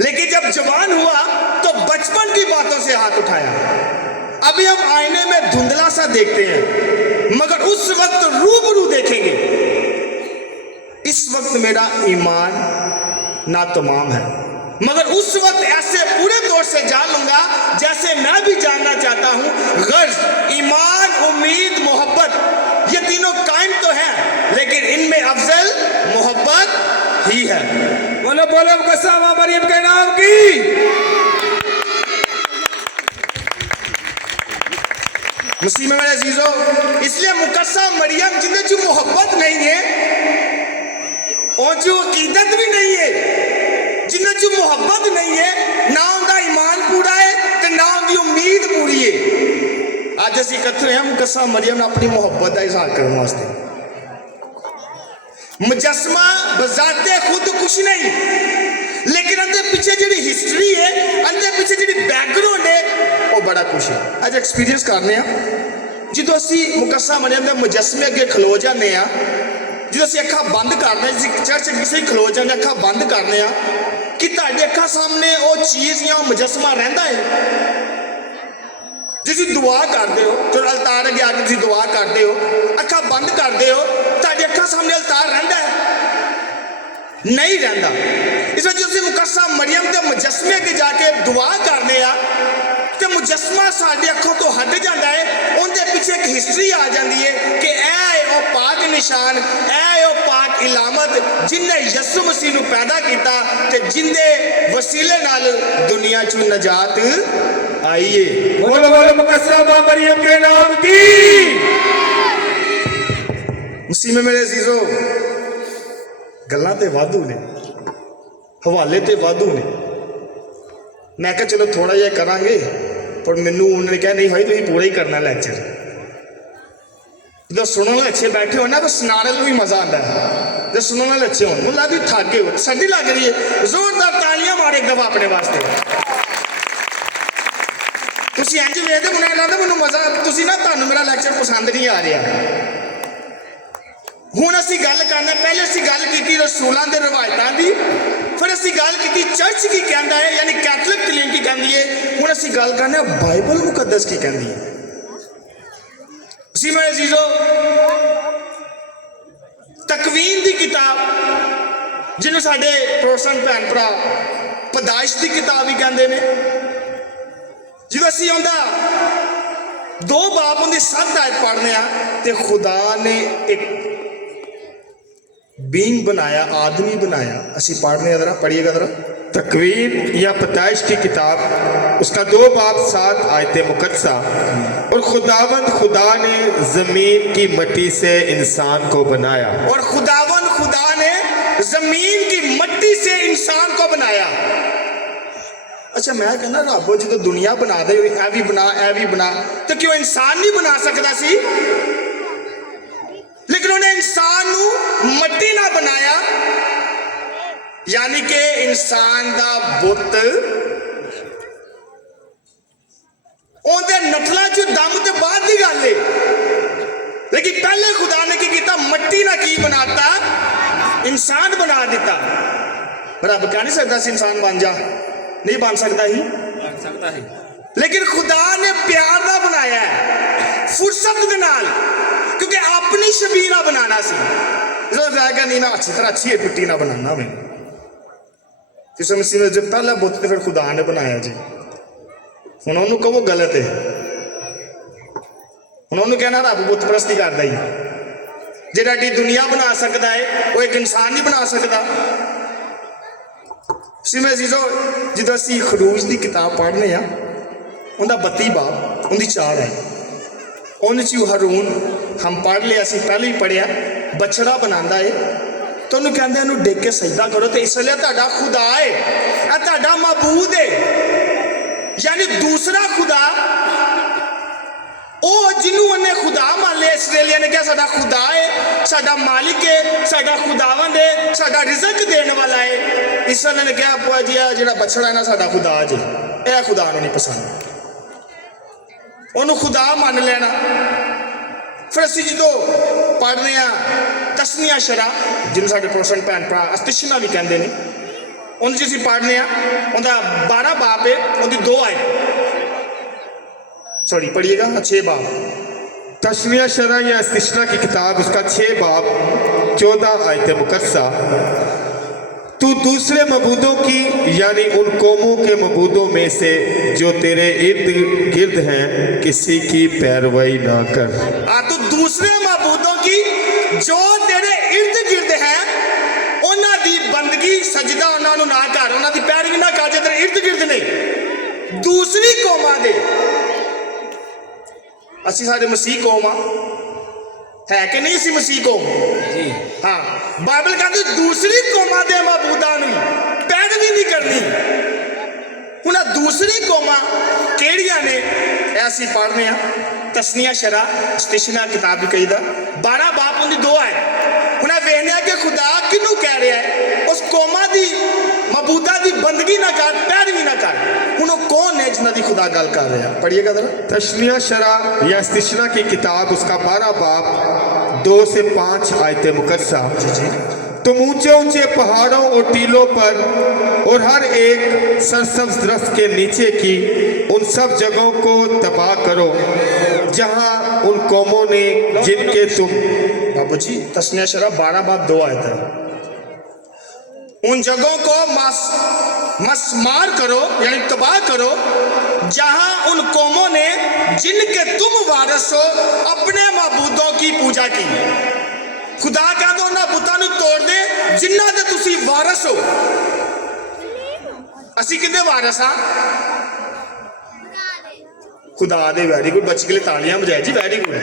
लेकिन जब जवान हुआ तो बचपन की बातों से हाथ उठाया। अभी हम आईने में धुंधला सा देखते हैं, मगर उस वक्त रूबरू देखेंगे। इस वक्त मेरा ईमान ना तमाम है, मगर उस वक्त ऐसे पूरे तौर से जान लूंगा जैसे मैं भी जानना चाहता हूं। गर्ज, ईमान, उम्मीद, मोहब्बत, ये तीनों कायम तो है, लेकिन इनमें अफजल मोहब्बत ही है। बोलो बोलो मुकद्दसा मां मरियम के नाम की। मुस्लिम मेरे अजीजों, इसलिए मुकद्दसा मरियम जिन्हें जो मोहब्बत नहीं है और जो अकीदत भी नहीं है, जिन्हें जो मोहब्बत नहीं है, ना उनका ईमान पूरा है तो ना उनकी उम्मीद पूरी है। आज असीं इकट्ठे हैं मुकद्दसा मरियम ने अपनी मोहब्बत का इजहार करने वास्ते। मुजस्मा बजाते खुद कुछ नहीं, लेकिन अंदर पीछे जी हिस्टरी है, अंदर पीछे जी बैकग्राउंड है, वो बड़ा कुछ है। अज एक्सपीरियंस करने जो असीं मुकद्दसा मरियम के मुजस्मे अगे खलो जाने, जो असीं अखा बंद करने, चर्च किसी खलो जाने अखा बंद करने कि तुहाडी अखा सामने वो चीज़ या मुजस्मा रहिंदा है। जिस दुआ करते हो तो अलतार अगे आके तुसीं दुआ करते हो, अखा बंद करते हो, तुहाडी अखा सामने अलतार रहिंदा है? नहीं रहिंदा। इस वजह से मुकद्दसा मरियम के मुजस्मे अगे जाके दुआ करने तो मुजस्मा साडी अखों तो हट जाता है, उनके पीछे एक हिस्टरी आ जाती है कि ऐ ओ पाक निशान, ऐ ओ पाक इलामत जिन्हें यसु मसीह नूं पैदा किया ते जिंदे वसीले नाल दुनिया चों नजात आई है। बोलो बोलो मुकद्दसा मां मरियम के नाम की। मुस्लिम मेरे अजीजों, गल्लां ते वाधू ने, हवाले ते वाधू ने। मैं कहा चलो थोड़ा जिहा करांगे, पर मैनू उन्होंने कहा नहीं भाई तुसीं पूरा ही करना लैक्चर। जो सुनने वाले अच्छे बैठे हो ना तो सुनाने में भी मजा आता है, जो सुनने वाले अच्छे हो मुझे भी थक गए हो, सर्दी लग रही है, जोरदार तालियां मारे एक दफा अपने वास्ते। तुसीं इंज वेखदे मुझे लगता मैनू मजा, तुसीं ना तुहानू मेरा लैक्चर पसंद नहीं आ रहा। हुण असीं गल करना, पहले असीं गल की रसूलां दे रवायतां दी, फिर असीं गल की चर्च की कहता है यानी कैथलिक तलीम की कहती है, हुण असीं गल करने बाइबल मुकद्दस की कहती है। जी मेरे अजीजों, तकवीन की किताब जिन्होंने साडे प्रोटेस्टेंट भैन भरा पैदाइश की किताब भी कहते हैं, जो असीं उहदा 2 बाब उहदी 7 आयत पढ़ने तो खुदा ने एक बींग बनाया, आदमी बनाया। असीं पढ़ने जरा, पढ़िएगा जरा। तकवीन या पैदाइश की किताब उसका 2 बाब 7 आयत मुकद्दसा। और खुदावंद खुदा ने जमीन की मट्टी से इंसान को बनाया। और खुदावन खुदा ने जमीन की मट्टी से इंसान को बनाया। अच्छा मैं कहना रब जो दुनिया बना दे ए भी बना तो क्यों इंसान नहीं बना सकता सी? लेकिन उन्हें इंसान नू मट्टी ना बनाया, यानी कि इंसान दा बुत उनके नठलों चो दम तो बाद की गल है। लेकिन पहले खुदा ने की किया, मट्टी ना की बनाता, इंसान बना दिता। रब कह नहीं सकता सी इंसान बन जा, नहीं बन सकता ही, लेकिन खुदा ने प्यार ना बनाया है, फुर्सत दे नाल, क्योंकि अपनी शबीह ना बनाना सी। नहीं मैं अच्छी तरह अच्छी टुट्टी ना बनाना मैं किसी मसीह ने जो पहला बुत तो फिर खुदा ने बनाया जी। हुण उन्होंने कहो गलत है, हुण उन्होंने कहना रब बुत परस्ती करता ही। जो एडी दुनिया बना सकता है वो एक इंसान नहीं बना सकता। सिमे जीजो जो असी खरूज की किताब पढ़ने उनका 32 बाब उनकी 4 है, उन हरून हम पढ़ लिया, असी पहले ही पढ़िया, बछड़ा बनाता है तो उन्होंने कहते हैं डिग के सजदा करो, तो इसलिए तुहाडा खुदा है, तुहाडा मबूद है, यानी दूसरा खुदा ਉਹ ਜਿਹਨੂੰ ਉਹਨੇ ਖੁਦਾ ਮੰਨ ਲਿਆ। ਆਸਟ੍ਰੇਲੀਆ ਨੇ ਕਿਹਾ ਸਾਡਾ ਖੁਦਾ ਹੈ, ਸਾਡਾ ਮਾਲਿਕ ਹੈ, ਸਾਡਾ ਖੁਦਾਵੰਦ ਹੈ, ਸਾਡਾ ਰਿਜ਼ਕ ਦੇਣ ਵਾਲਾ ਹੈ। ਇਸਰਾਇਲ ਨੇ ਕਿਹਾ ਆਪੋ ਜੀ ਆ ਜਿਹੜਾ ਬਛੜਾ ਨਾ ਸਾਡਾ ਖੁਦਾ ਜੀ, ਇਹ ਖੁਦਾ ਨੂੰ ਨਹੀਂ ਪਸੰਦ, ਉਹਨੂੰ ਖੁਦਾ ਮੰਨ ਲੈਣਾ। ਫਿਰ ਅਸੀਂ ਜਦੋਂ ਪੜ੍ਹਦੇ ਹਾਂ ਤਸਨੀਆ ਸ਼ਰਾ, ਜਿਹਨੂੰ ਸਾਡੇ ਪ੍ਰੋਟੈਸਟੈਂਟ ਭੈਣ ਭਰਾ ਅਸਤਿਸ਼ਨਾ ਵੀ ਕਹਿੰਦੇ ਨੇ, ਉਹਦੇ 'ਚ ਅਸੀਂ ਪੜ੍ਹਦੇ ਹਾਂ, ਉਹਦਾ 12 ਬਾਬ ਹੈ, ਉਹਦੀ 2 ਆਇਤ सॉरी पढ़िएगा 6 बाब। तस्निया शरा या इस्तिश्ना की किताब उसका 6 बाब 14 आयत मुकद्दसा। तू दूसरे मबूदों की यानी उन कौमों के मबूदों में से जो तेरे इर्द गिर्द हैं किसी की पैरवी ना कर। तो दूसरे मबूदों की जो तेरे इर्द गिर्द हैं उन्हां दी बंदगी सजदा उन्हां नूं ना कर, उन्हां दी पैरवी ना कर। जे तेरे इर्द गिर्द नहीं दूसरी कौमां दे, असी सारे मसीह कौम है कि नहीं? असी मसीह कौम जी हाँ। बाइबल कहती दूसरी कौमां दे मबूदां नूं पैरवी नहीं करनी। हुण दूसरी कौमां किहड़ियां ने असी पढ़ने तस्निया शरा इस्तिश्ना किताब भी कही दा 12 बाब उनकी 2 है। हुण वेखने कि खुदा किनू कह रहा है उस कौमां दी मबूदा दी बंदगी ना कर, पैरवी ना कर। हुण कौन है जिन्हां दी खुदा गल कर रहा है? पढ़िएगा जरा तस्निया शरा या इस्तिश्ना की किताब उसका 12 बाब 2 से 5 आयत मुकद्दसा। तुम ऊंचे ऊंचे पहाड़ों और टीलों पर और हर एक सरसब्ज दरख्त के नीचे की उन सब जगहों को तबाह करो जहां उन कौमों ने जिनके तुम बाबू जी तस्निया शरा 12 बाब 2 आयत है। उन जगहों को मसमार करो यानी तबाह करो जहां उन कौमों ने जिनके तुम वारिस हो अपने मबूदों की पूजा की। खुदा कहता उन्हां बुतां नूं तोड़ दे जिन्हां दे तुसीं वारिस हो। असीं किहदे वारिस हां? खुदा दे। वेरी गुड, बच्चे के लिए तालियां बजाए जी, वेरी गुड।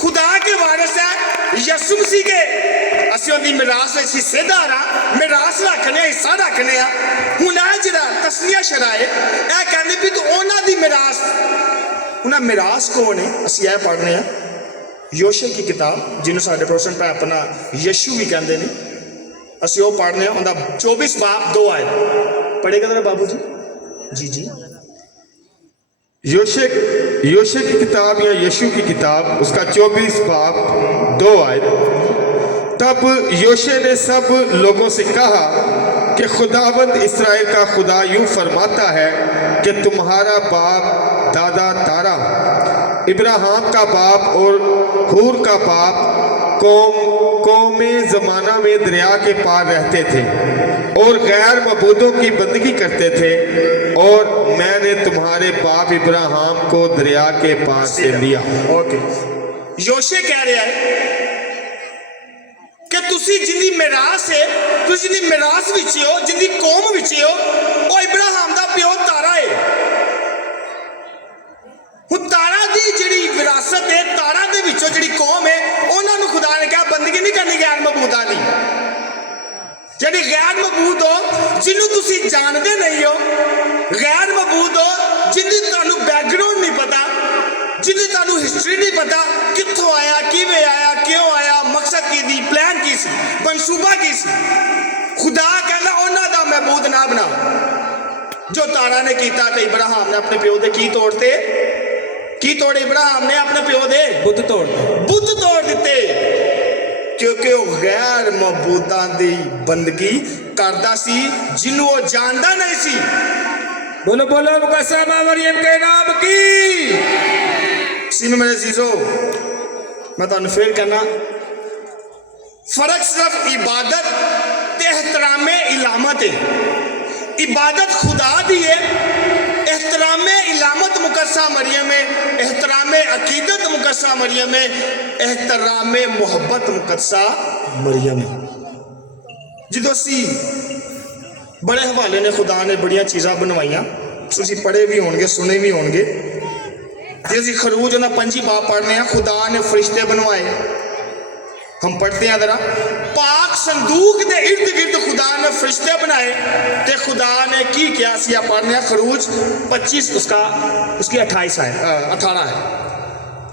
खुदा के वारिस है, यसु मसीह के ਅਸੀਂ ਉਹਦੀ ਮਿਰਾਸ ਵਿੱਚ ਹਿੱਸੇਦਾਰ ਆ, ਮਿਰਾਸ ਰੱਖਨੇ, ਹਿੱਸਾ ਰੱਖਨੇ ਆ। ਹੁਣ ਇਹ ਜਿਹੜਾ ਤਸਨੀਆ ਸ਼ਰਾ ਹੈ ਇਹ ਕਹਿੰਦੇ ਵੀ ਤੂੰ ਉਹਨਾਂ ਦੀ ਮਿਰਾਸ। ਉਹਨਾਂ ਮਿਰਾਸ ਕੌਣ ਹੈ? ਅਸੀਂ ਇਹ ਪੜ੍ਹਨੇ ਆ ਯੋਸ਼ੇ ਦੀ ਕਿਤਾਬ, ਜਿਹਨੂੰ ਸਾਡੇ ਪ੍ਰੋਟੈਸਟੈਂਟ ਭਰਾ ਆਪਣਾ ਯਸ਼ੂ ਵੀ ਕਹਿੰਦੇ ਨੇ। ਅਸੀਂ ਉਹ ਪੜ੍ਹਨੇ ਆ, ਉਹਦਾ 24 ਬਾਬ 2 ਆਇਤ ਪੜ੍ਹੇਗਾ ਜਰਾ ਬਾਬੂ ਜੀ। जी जी योशे की किताब या यशु की किताब उसका 24 बाब 2 आयत। तब योशे ने सब लोगों से कहा कि खुदावंद इस्राएल का खुदा यूं फरमाता है कि तुम्हारा बाप दादा तारा इब्राहिम का बाप और हूर का बाप कौम ज़माना में दरिया के पार रहते थे और गैर मबूदों की बंदगी करते थे, और मैंने तुम्हारे बाप इब्राहिम को दरिया के पार से लिया। ओके, योशे कह रहा है ਕਿ ਤੁਸੀਂ ਜਿੰਦੀ ਮਿਰਾਸ ਹੈ, ਤੁਸੀਂ ਜਿੰਦੀ ਮਿਰਾਸ ਵਿੱਚ ਹੋ, ਜਿੰਦੀ ਕੌਮ ਵਿੱਚ ਹੋ, ਉਹ ਇਬਰਾਹਿਮ ਦਾ ਪਿਓ ਤਾਰਾ ਹੈ। ਹੁਣ ਤਾਰਾ ਦੀ ਜਿਹੜੀ ਵਿਰਾਸਤ ਹੈ, ਤਾਰਾ ਦੇ ਵਿੱਚੋਂ ਜਿਹੜੀ ਕੌਮ ਹੈ, ਉਹਨਾਂ ਨੂੰ ਖੁਦਾ ਨੇ ਕਿਹਾ ਬੰਦਗੀ ਨਹੀਂ ਕਰਨੀ ਗੈਰ ਮਬੂਦਾਂ ਦੀ। ਜਿਹੜੀ ਗੈਰ ਮਬੂਦ ਹੋ, ਜਿਹਨੂੰ ਤੁਸੀਂ ਜਾਣਦੇ ਨਹੀਂ ਹੋ, ਗੈਰ ਮਬੂਦ ਹੋ, ਜਿਹਦੀ ਤੁਹਾਨੂੰ ਬੈਕਗ੍ਰਾਉਂਡ ਨਹੀਂ ਪਤਾ, ਜਿਹਦੀ ਤੁਹਾਨੂੰ ਹਿਸਟਰੀ ਨਹੀਂ ਪਤਾ, ਕਿੱਥੋਂ ਆਇਆ, ਕਿਵੇਂ ਆਇਆ, ਕਿਉਂ ਆਇਆ, ਮਕਸਦ ਕੀ ਦੀ, ਪਲਾਨ ਕੀ ਸੀ, ਮਨਸੂਬਾ ਕੀ ਸੀ। ਖੁਦਾ ਕਹਿੰਦਾ ਉਹਨਾਂ ਦਾ ਮਹਿਬੂਦ ਨਾ ਬਣਾ। ਜੋ ਤਾਰਾ ਨੇ ਕੀਤਾ ਤੇ ਇਬਰਾਹਿਮ ਨੇ ਆਪਣੇ ਪਿਓ ਦੇ ਕੀ ਤੋੜਤੇ? ਕੀ ਤੋੜੇ ਇਬਰਾਹਿਮ ਨੇ ਆਪਣੇ ਪਿਓ ਦੇ? ਬੁੱਤ ਤੋੜ ਦਿੱਤੇ। ਬੁੱਤ ਤੋੜ ਦਿੱਤੇ, ਕਿਉਂਕਿ ਉਹ ਗੈਰ ਮਬੂਦਾਂ ਦੀ ਬੰਦਗੀ ਕਰਦਾ ਸੀ, ਜਿਹਨੂੰ ਉਹ ਜਾਣਦਾ ਨਹੀਂ ਸੀ। बोलो बोलो मुकस्समा मरियम के नाम की। सी में मेरे जीजो, मैं तो फिर कहना फर्क सिर्फ इबादत ते एहतराम इलामत है। इबादत खुदा दी है, एहतराम इलामत मुकस्सा मरियम है, एहतराम अकीदत मुकस्सा मरियम है, एहतराम मुहब्बत मुकस्सा मरियम है। जो सी बड़े हवाले ने खुदा ने बड़िया चीज़ा बनवाइया, तुसी पढ़े भी होंगे, सुने भी होंगे। जो असी खरूज ना 5 बाब पढ़ने हैं, खुदा ने फरिश्ते बनवाए। हम पढ़ते हैं जरा, पाक संदूक के इर्द गिर्द खुदा ने फरिश्ते बनाए, ते खुदा ने की किया सिया पढ़ने हैं खरूज 25 उसकी 28 है 18 है।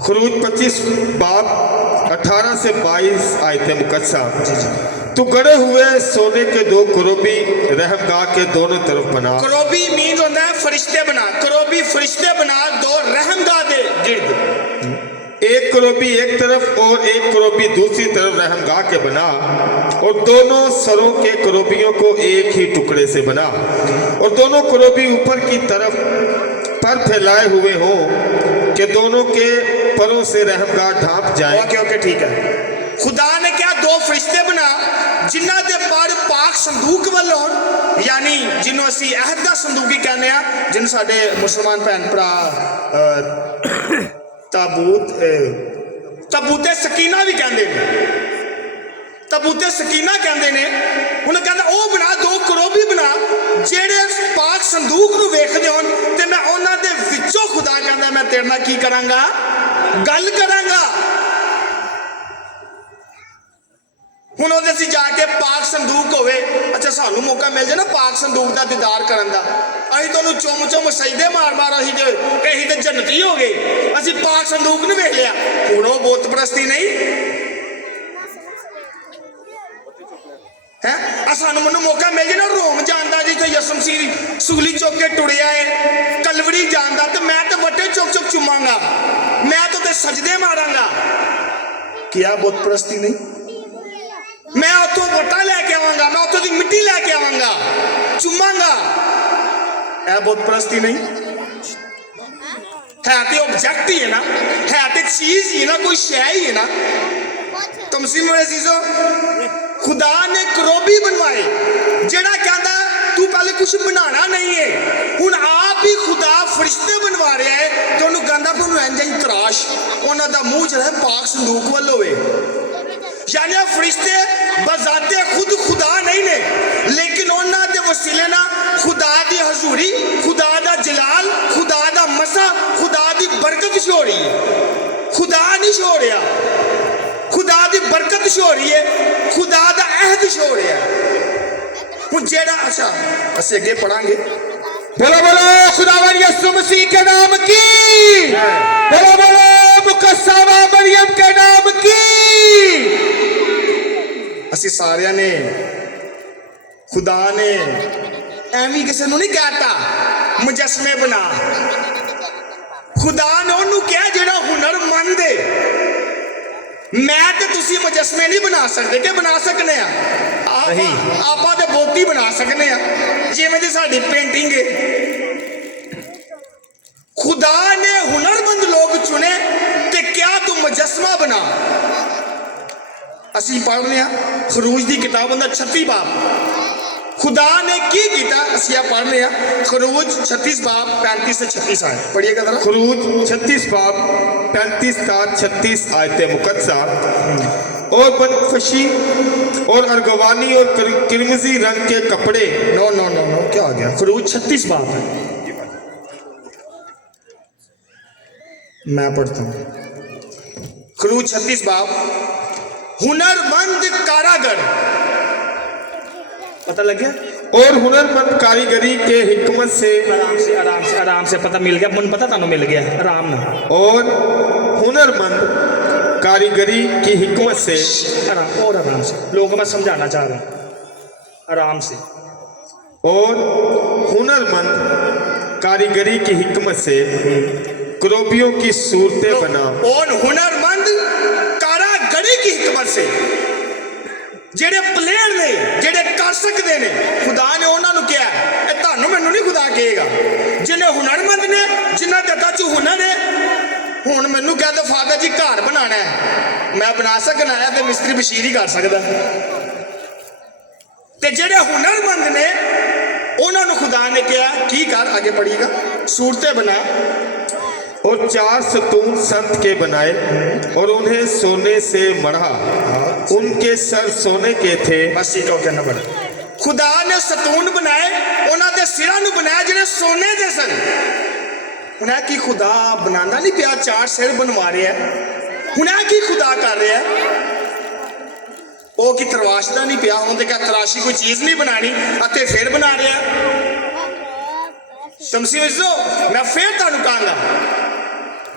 खरूज 25 बाब 18 से 22 आयतें मुकद्दसा। तू गड़े हुए सोने के 2 करोबी रहमगाह के दोनों तरफ बना। करोबी मीन होता है फरिश्ते बना, करोबी फरिश्ते बना 2 रहमगाह दे गिर्द। 1 करोबी एक तरफ और 1 करोबी दूसरी तरफ रहमगाह के बना, और दोनों सरों के करोबियों को एक ही टुकड़े से बना, और दोनों करोबी ऊपर की तरफ पर फैलाए हुए हों कि दोनों के परों से रहमगाह ढांप जाए। ओके ओके ठीक है। खुदा ने क्या 2 फरिश्ते बना जिन्हों के पर पाक संदूक वालों, यानी जिन्हों असी अहद दा संदूक ही कहने आ, जिन साडे मुसलमान भैन भरा ताबूते सकीना भी कहते हैं, ताबूते सकीना कहते हैं। उन्हें कहता वो बना 2 करोबी बना जेड़े पाक संदूक नूं वेखदे होण, ते मैं उन्हां दे विचों खुदा कहता मैं तेरे नाल की करांगा, गल करांगा। ਹੁਣ ਉਹਦੇ ਅਸੀਂ ਜਾ ਕੇ ਪਾਕ ਸੰਦੂਕ ਹੋਵੇ, ਅੱਛਾ ਸਾਨੂੰ ਮੌਕਾ ਮਿਲ ਜਾਏ ਨਾ ਪਾਕ ਸੰਦੂਕ ਦਾ ਦੀਦਾਰ ਕਰਨ ਦਾ, ਅਸੀਂ ਤੁਹਾਨੂੰ ਚੁੰਮ ਚੁੰਮ ਸਜਦੇ ਮਾਰ ਮਾਰ ਅਸੀਂ ਤੇ ਜੰਨਤੀ ਹੋ ਗਏ, ਅਸੀਂ ਪਾਕ ਸੰਦੂਕ ਨੂੰ ਵੇਖ ਲਿਆ। ਹੁਣ ਉਹ ਬੁੱਤ ਪ੍ਰਸਤੀ ਨਹੀਂ ਹੈ। ਸਾਨੂੰ ਮੈਨੂੰ ਮੌਕਾ ਮਿਲ ਜਾਏ ਨਾ ਰੋਮ ਜਾਣ ਦਾ, ਜਿੱਥੇ ਯਿਸੂ ਮਸੀਹ ਸੂਲੀ ਚੁੱਕ ਕੇ ਟੁਰਿਆ ਹੈ, ਕਲਵਰੀ ਜਾਣ ਦਾ, ਤੇ ਮੈਂ ਤੇ ਵੱਟੇ ਚੁੱਕ ਚੁੱਕ ਚੁੰਮਾਂਗਾ, ਮੈਂ ਤਾਂ ਤੇ ਸਜਦੇ ਮਾਰਾਂਗਾ। क्या बुत परस्ती नहीं? मैं उतो वोटा लैके आवांगा, मैं उतो दी मिट्टी लैके आवांगा, चुमांगा। यह बुत परस्ती नहीं है, तो ऑब्जेक्ट ही है ना, है तो चीज ही है ना, कोई शय ही है ना। तो मुस्लिम वाले चीजों खुदा ने करोबी बनवाए, जेड़ा कहता तू पहले कुछ बनाना नहीं है, हुण आप ही खुदा फरिश्ते बनवा रहा है, तो उन्होंने कहता फिर उन्होंने इंज ही तराश, उन्होंने दा मुंह जो है पाक संदूक वाल होवे। यानी फरिश्ते बजाते खुद खुदा नहीं ने, लेकिन उन्होंने दे वसीले ना खुदा दी हजूरी, खुदा दा जलाल, खुदा दा मसा, खुदा दी बरकत शो रही है। खुदा नहीं शो रहा, खुदा दी बरकत शो रही है, खुदा दा अहद शो रहा है। हुण जेड़ा अच्छा असीं अगे पढ़ांगे, बोलो बोलो खुदावंद यीशु मसीह के नाम की, बोलो बोलो मुकस्समा मरियम के नाम की। असीं सारियां ने खुदा ने एवं किसी नूं नहीं कहता मुजस्मे बना, खुदा ने उन्होंने कहा जेड़ा हुनरमंद है। मैं ते तुसी मुजस्मे नहीं बना सकते, कि बना सकने आप ते बोती बना सकने जिवें दी साडी पेंटिंग है। खुदा ने हुनरमंद लोग चुने ते क्या तू मुजस्मा बना। असीं पढ़ रहे हैं खरूज की किताब अंदर 36 बाब, खुदा ने की किया असीं पढ़ रहे हैं खरूज 36 बाब 35 से 36 आए। पढ़िएगा जरा खरूज 36 बाब 35 से 36 आयते मुकद्दसा। और बनफशी और अर्गवानी और किरमिजी रंग के कपड़े। नो नो नो नो, क्या हो गया? खरूज 36 बाब है, मैं पढ़ता हूँ। खरूज 36 बाब। हुनरमंद कारागर, पता लग गया? और हुनरमंद कारीगरी के हिकमत से, आराम से पता मिल गया, मन पता थानू मिल गया, आराम ना। और हुनरमंद कारीगरी की हिकमत से, आराम से, लोगों को मैं समझाना चाह रहा हूँ, आराम से। और हुनरमंद कारीगरी की हिकमत से क्रोबियों की सूरतें बना। और हुनरमंद कारागरी की हिकमत से ਜਿਹੜੇ ਪਲੇਅਰ ਨੇ, ਜਿਹੜੇ ਕਰ ਸਕਦੇ ਨੇ, ਖੁਦਾ ਨੇ ਉਹਨਾਂ ਨੂੰ ਕਿਹਾ, ਇਹ ਤੁਹਾਨੂੰ ਮੈਨੂੰ ਨਹੀਂ ਖੁਦਾ ਕਹੇਗਾ, ਜਿਹਨੇ ਹੁਨਰਮੰਦ ਨੇ, ਜਿਨ੍ਹਾਂ ਦੇ ਹੱਥਾਂ 'ਚ ਹੁਨਰ ਹੈ। ਹੁਣ ਮੈਨੂੰ ਕਹਿ ਦੋ ਫਾਦਰ ਜੀ ਘਰ ਬਣਾਉਣਾ ਹੈ, ਮੈਂ ਬਣਾ ਸਕਣਾ ਹੈ, ਤੇ ਮਿਸਤਰੀ ਬਸ਼ੀਰ ਹੀ ਕਰ ਸਕਦਾ। ਤੇ ਜਿਹੜੇ ਹੁਨਰਮੰਦ ਨੇ ਉਹਨਾਂ ਨੂੰ ਖੁਦਾ ਨੇ ਕਿਹਾ ਕੀ ਕਰ, ਅੱਗੇ ਪੜੀਗਾ, ਸੂਰतें बना और 4 सतून संत के बनाए और उन्हें सोने से मढ़ा, उनके सर सोने के थे। बस ठीक हो कहना पड़ा। खुदा ने सतून बनाए, उन्होंने सिरा ਨੂੰ ਬਣਾਇਆ ਜਿਹੜੇ ਸੋਨੇ ਦੇ ਸਨ। ਹੁਣ ਇਹ ਕੀ ਖੁਦਾ ਬਣਾਉਂਦਾ ਨਹੀਂ ਪਿਆ, 4 ਸਿਰ ਬਣਵਾ ਰਿਹਾ। ਹੁਣ ਇਹ ਕੀ ਖੁਦਾ ਕਰ ਰਿਹਾ? ਉਹ ਕੀ ਤਰਾਸ਼ਦਾ ਨਹੀਂ ਪਿਆ, ਹੁਣ ਤੇ ਕਹ ਤਰਾਸ਼ੀ ਕੋਈ ਚੀਜ਼ ਨਹੀਂ ਬਣਾਣੀ ਅਤੇ ਫਿਰ ਬਣਾ ਰਿਹਾ। तुम समझो, मैं फिर ਤੁਹਾਨੂੰ ਕਹਾਂਗਾ,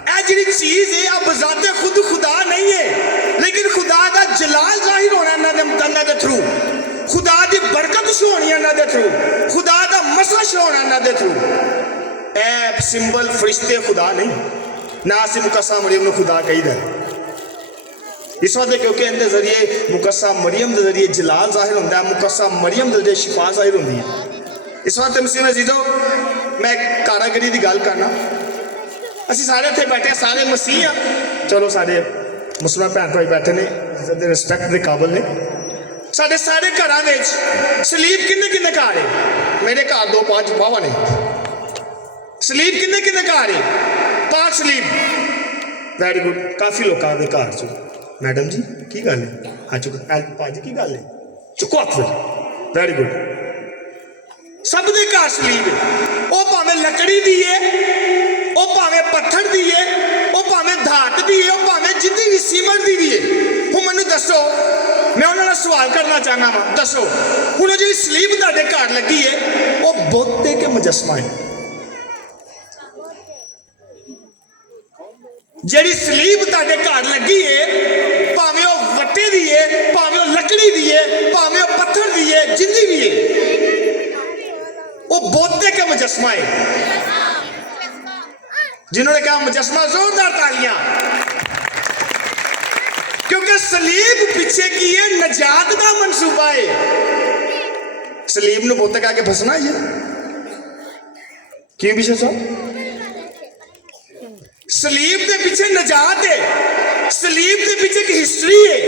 ਇਹ ਜਿਹੜੀ ਚੀਜ਼ ਹੈ ਆ ਬਜ਼ਾਤੇ ਖੁਦ ਖੁਦਾ ਨਹੀਂ ਹੈ, ਲੇਕਿਨ ਖੁਦਾ ਦਾ ਜਲਾਲ ਜ਼ਾਹਿਰ ਹੋਣਾ ਇਹਨਾਂ ਦੇ ਥਰੂ, ਖੁਦਾ ਦੀ ਬਰਕਤ ਸ਼ੋ ਹੋਣੀ ਇਹਨਾਂ ਦੇ ਥਰੂ, ਖੁਦਾ ਦਾ ਮਸਾ ਸ਼ੋ ਹੋਣਾ ਇਹਨਾਂ ਦੇ ਥਰੂ। ਇਹ ਸਿੰਬਲ ਫਰਿਸ਼ਤੇ ਖੁਦਾ ਨਹੀਂ, ਨਾ ਅਸੀਂ ਮੁਕੱਸਾ ਮਰੀਮ ਨੂੰ ਖੁਦਾ ਕਹੀਦਾ। ਇਸ ਵਾਰ ਕਿਉਂਕਿ ਇਹਦੇ ਜ਼ਰੀਏ ਮੁਕੱਸਾ ਮਰੀਮ ਦੇ ਜ਼ਰੀਏ ਜਲਾਲ ਜ਼ਾਹਿਰ ਹੁੰਦਾ ਹੈ, ਮੁਕੱਸਾ ਮਰੀਮ ਦੇ ਜ਼ਰੀਏ ਸ਼ਿਫਾ ਜ਼ਾਹਿਰ ਹੁੰਦੀ ਹੈ। ਇਸ ਵਾਰ ਤੇ ਮੁਸਲਿਮ ਅਜ਼ੀਜ਼ੋ, ਮੈਂ ਕਾਰਾਗਰੀ ਦੀ ਗੱਲ ਕਰਨਾ। ਅਸੀਂ ਸਾਰੇ ਇੱਥੇ ਬੈਠੇ, ਸਾਰੇ ਮਸੀਹ ਆ। ਚਲੋ ਸਾਡੇ ਮੁਸਲਮਾਨ ਭੈਣ ਭਾਈ ਬੈਠੇ ਨੇ, ਇੱਜ਼ਤ ਦੇ ਰਿਸਪੈਕਟ ਦੇ ਕਾਬਲ ਨੇ। ਸਾਡੇ ਸਾਰੇ ਘਰਾਂ ਵਿੱਚ ਸਲੀਬ ਕਿੰਨੇ ਕਿੰਨੇ ਘਰ ਹੈ? ਮੇਰੇ ਘਰ 2-5 ਬਾਵਾ ਨੇ। ਸਲੀਬ ਕਿੰਨੇ ਕਿੰਨੇ ਘਰ ਹੈ? 5 ਸਲੀਬ। ਵੈਰੀ ਗੁੱਡ, ਕਾਫੀ ਲੋਕਾਂ ਦੇ ਘਰ 'ਚ। ਮੈਡਮ ਜੀ ਕੀ ਗੱਲ ਹੈ? ਹਾਂ ਚੁੱਕ ਭਾਜੀ ਕੀ ਗੱਲ ਹੈ? ਚੁੱਕੋ ਹੱਥ। Very good. ਸਭ ਦੇ ਘਰ ਸਲੀਬ ਹੈ। ਉਹ ਭਾਵੇਂ ਲੱਕੜੀ ਦੀ ਹੈ, ਉਹ ਭਾਵੇਂ ਪੱਥਰ ਦੀ ਹੈ, ਉਹ ਭਾਵੇਂ ਧਾਤ ਦੀ ਹੈ, ਉਹ ਭਾਵੇਂ ਜਿੱਦੀ ਵੀ ਸੀਮੈਂਟ ਦੀ ਵੀ ਹੈ। ਹੁਣ ਮੈਨੂੰ ਦੱਸੋ, ਮੈਂ ਉਹਨਾਂ ਨਾਲ ਸਵਾਲ ਕਰਨਾ ਚਾਹਨਾ ਵਾਂ, ਦੱਸੋ ਹੁਣ ਉਹ ਜਿਹੜੀ ਸਲੀਬ ਤੁਹਾਡੇ ਘਰ ਲੱਗੀ ਹੈ, ਉਹ ਬੁੱਤ ਹੈ ਕਿ ਮੁਜੱਸਮਾ ਹੈ? ਜਿਹੜੀ ਸਲੀਬ ਤੁਹਾਡੇ ਘਰ ਲੱਗੀ ਹੈ, ਭਾਵੇਂ ਉਹ ਵੱਟੇ ਦੀ ਹੈ, ਭਾਵੇਂ ਉਹ ਲੱਕੜੀ ਦੀ ਹੈ, ਭਾਵੇਂ ਉਹ ਪੱਥਰ ਦੀ ਹੈ, ਜਿੰਦੀ ਵੀ ਹੈ, ਉਹ ਬੁੱਤ ਹੈ ਕਿ ਮੁਜੱਸਮਾ ਹੈ? जिन्होंने कहा मुजस्मा, जोरदार तालियां, क्योंकि सलीब पीछे की है नजात का मंसूबा है। सलीब ਨੂੰ ਬੁੱਤ ਕਹਿ ਕੇ ਫਸਣਾ ਹੈ ਕਿਉਂ ਬਿਸ਼ਪ ਸਾਹਿਬ? ਸਲੀਬ ਦੇ ਪਿੱਛੇ ਨਜਾਤ ਹੈ, ਸਲੀਬ ਦੇ ਪਿੱਛੇ ਇੱਕ ਹਿਸਟਰੀ ਹੈ।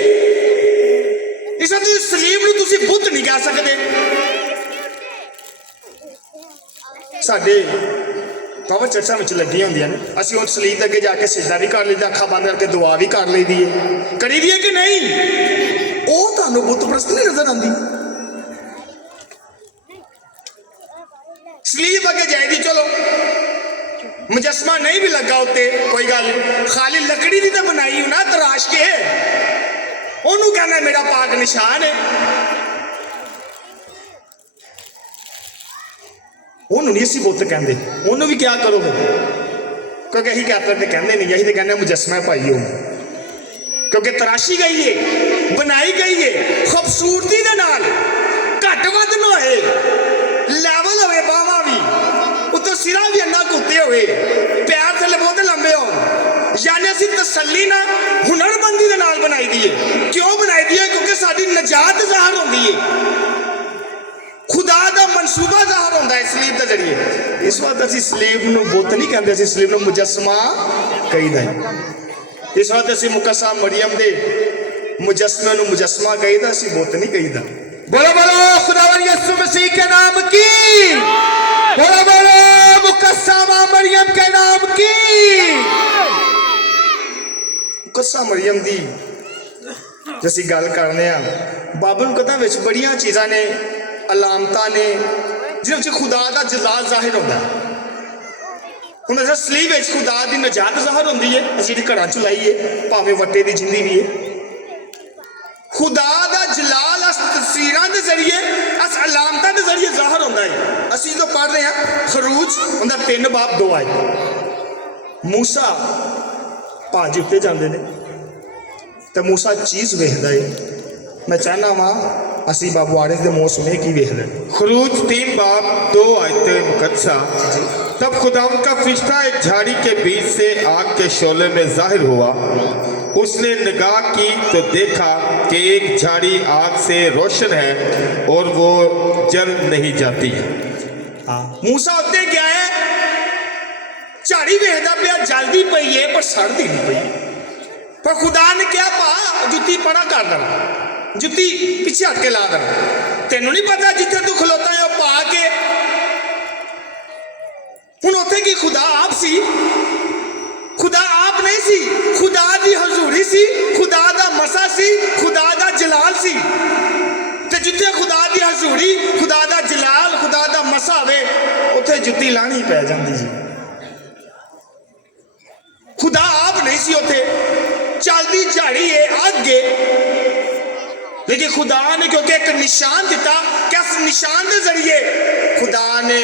ਇਸ ਲਈ ਸਲੀਬ ਨੂੰ ਤੁਸੀਂ ਬੁੱਤ ਨਹੀਂ ਕਹਿ ਸਕਦੇ। ਸਾਡੇ ਬਾਬਾ ਚਰਚਾਂ ਵਿੱਚ ਲੱਗੀਆਂ ਹੁੰਦੀਆਂ ਨੇ, ਅਸੀਂ ਉਹ ਸਲੀਬ ਦੇ ਅੱਗੇ ਜਾ ਕੇ ਸਿਜਦਾ ਵੀ ਕਰ ਲਈਦਾ, ਅੱਖਾਂ ਬੰਦ ਕਰਕੇ ਦੁਆ ਵੀ ਕਰ ਲਈਦੀ ਹੈ, ਕਰੀ ਦੀ ਹੈ ਕਿ ਨਹੀਂ? ਉਹ ਤੁਹਾਨੂੰ ਬੁੱਤ ਪ੍ਰਸਤ ਨਹੀਂ ਨਜ਼ਰ ਆਉਂਦੀ। ਸਲੀਬ ਅੱਗੇ ਜਾਈਦੀ, ਚਲੋ ਮੁਜੱਸਮਾ ਨਹੀਂ ਵੀ ਲੱਗਾ ਉੱਤੇ, ਕੋਈ ਗੱਲ, ਖਾਲੀ ਲੱਕੜੀ ਦੀ ਤਾਂ ਬਣਾਈ ਨਾ ਤਰਾਸ਼ ਕੇ, ਉਹਨੂੰ ਕਹਿੰਦਾ ਮੇਰਾ ਪਾਕ ਨਿਸ਼ਾਨ ਹੈ। ਉਹਨੂੰ ਨਹੀਂ ਅਸੀਂ ਬੁੱਤ ਕਹਿੰਦੇ, ਉਹਨੂੰ ਵੀ ਕਿਆ ਕਰੋਗੇ? ਕਿਉਂਕਿ ਅਸੀਂ ਕੈਥੋਲਿਕ ਤੇ ਕਹਿੰਦੇ ਨਹੀਂ, ਅਸੀਂ ਤੇ ਕਹਿੰਦੇ ਮੁਜੱਸਮਾ ਭਾਈ ਹੋ, ਕਿਉਂਕਿ ਤਰਾਸ਼ੀ ਗਈ ਹੈ, ਬਣਾਈ ਗਈ ਹੈ ਖੂਬਸੂਰਤੀ ਦੇ ਨਾਲ, ਘੱਟ ਵੱਧ ਨਾ ਹੋਏ, ਲੈਵਲ ਹੋਵੇ ਬਾਹਾਂ ਵੀ, ਉੱਤੋਂ ਸਿਰਾ ਵੀ ਅੰਨਾ ਕੁੱਤੇ ਹੋਵੇ, ਪੈਰ ਥੱਲੇ ਬਹੁਤ ਲੰਬੇ ਹੋਣ। ਯਾਨੀ ਅਸੀਂ ਤਸੱਲੀ ਨਾਲ ਹੁਨਰਮੰਦੀ ਦੇ ਨਾਲ ਬਣਾਈ ਦੀ ਹੈ। ਕਿਉਂ ਬਣਾਈ ਦੀ ਹੈ? ਕਿਉਂਕਿ ਸਾਡੀ ਨਜਾਤ ਜ਼ਾਹਰ ਹੁੰਦੀ ਹੈ, खुदा का मनसूबा ज़ाहिर होता है सलीब के जरिए। इस वक्त असी सलीब नूं बुत नहीं कहते, असी सलीब नूं मुजस्समा कहीदा है। इस वक्त असी मुकस्सा मरियम दे मुजस्समे नूं मुजस्समा कहीदा, असी बुत नहीं कहीदा। बोलो बोलो खुदावंद यीशु मसीह के नाम की, बोलो बोलो मुकस्सा मरियम के नाम की। मुकस्सा मरियम दी ਜੇ ਅਸੀਂ ਗੱਲ ਕਰਨੇ ਆ ਬਾਬਲ ਮੁਕੱਦਸ ਵਿੱਚ ਬੜੀਆਂ ਚੀਜ਼ਾਂ ਨੇ, ਅਲਾਮਤਾਂ ਨੇ ਜਿਹਦੇ ਵਿੱਚ ਖੁਦਾ ਦਾ ਜਲਾਲ ਜ਼ਾਹਿਰ ਹੁੰਦਾ ਹੈ। ਹੁਣ ਅਸਾਂ ਸਲੀਬ ਵਿੱਚ ਖੁਦਾ ਦੀ ਨਜਾਤ ਜ਼ਾਹਿਰ ਹੁੰਦੀ ਹੈ, ਅਸੀਂ ਜਿਹੜੀ ਘਰਾਂ 'ਚ ਲਾਈਏ ਭਾਵੇਂ ਵੱਟੇ ਦੀ ਜਿੰਦੀ ਵੀ ਹੈ। ਖੁਦਾ ਦਾ ਜਲਾਲ ਅਸ ਤਸਵੀਰਾਂ ਦੇ ਜ਼ਰੀਏ, ਅਸ ਅਲਾਮਤਾਂ ਦੇ ਜ਼ਰੀਏ ਜ਼ਾਹਿਰ ਹੁੰਦਾ ਹੈ। ਅਸੀਂ ਜੋ ਪੜ੍ਹ ਰਹੇ ਹਾਂ ਖਰੂਜ ਉਹਦਾ 3 ਬਾਬ 2 ਆਇਤ। ਮੂਸਾ ਭਾਜੀ ਉੱਤੇ ਜਾਂਦੇ ਨੇ ਤੇ ਮੂਸਾ ਚੀਜ਼ ਵੇਖਦਾ ਹੈ। मैं चाहना वहाँ असी बाबू वारिस के मुँह सुने की वेख रहे। खरूज 3 बाब 2 आयतें मुकद्दसा। तब खुदावंद का फरिश्ता एक झाड़ी के बीच से आग के शोले में जाहिर हुआ। उसने निगाह की तो देखा कि एक झाड़ी आग से रोशन है और वो जल नहीं जाती। मूसा उत्ते गया है, झाड़ी वेखदा पिया जलदी पई है पर सड़दी नहीं पई। पर खुदा ने क्या पा जुत्ती पड़ा कर देना, जुत्ती पिछे हट के ला देना। तेनों नहीं पता जिथे तू खलोता है पा के। हुण उत्थे की खुदा आप सी? खुदा आप नहीं सी, खुदा दी हजूरी सी, खुदा दा मसा सी, खुदा दा जलाल सी। ते जिथे खुदा दी हजूरी, खुदा दा जलाल, खुदा दा मसा होवे उत्थे जुत्ती लानी पै जांदी जी। खुदा आप नहीं सी उत्थे, चलदी झाड़ी है अग है। लेकिन खुदा ने क्योंकि एक निशान दिता कि इस निशान के जरिए खुदा ने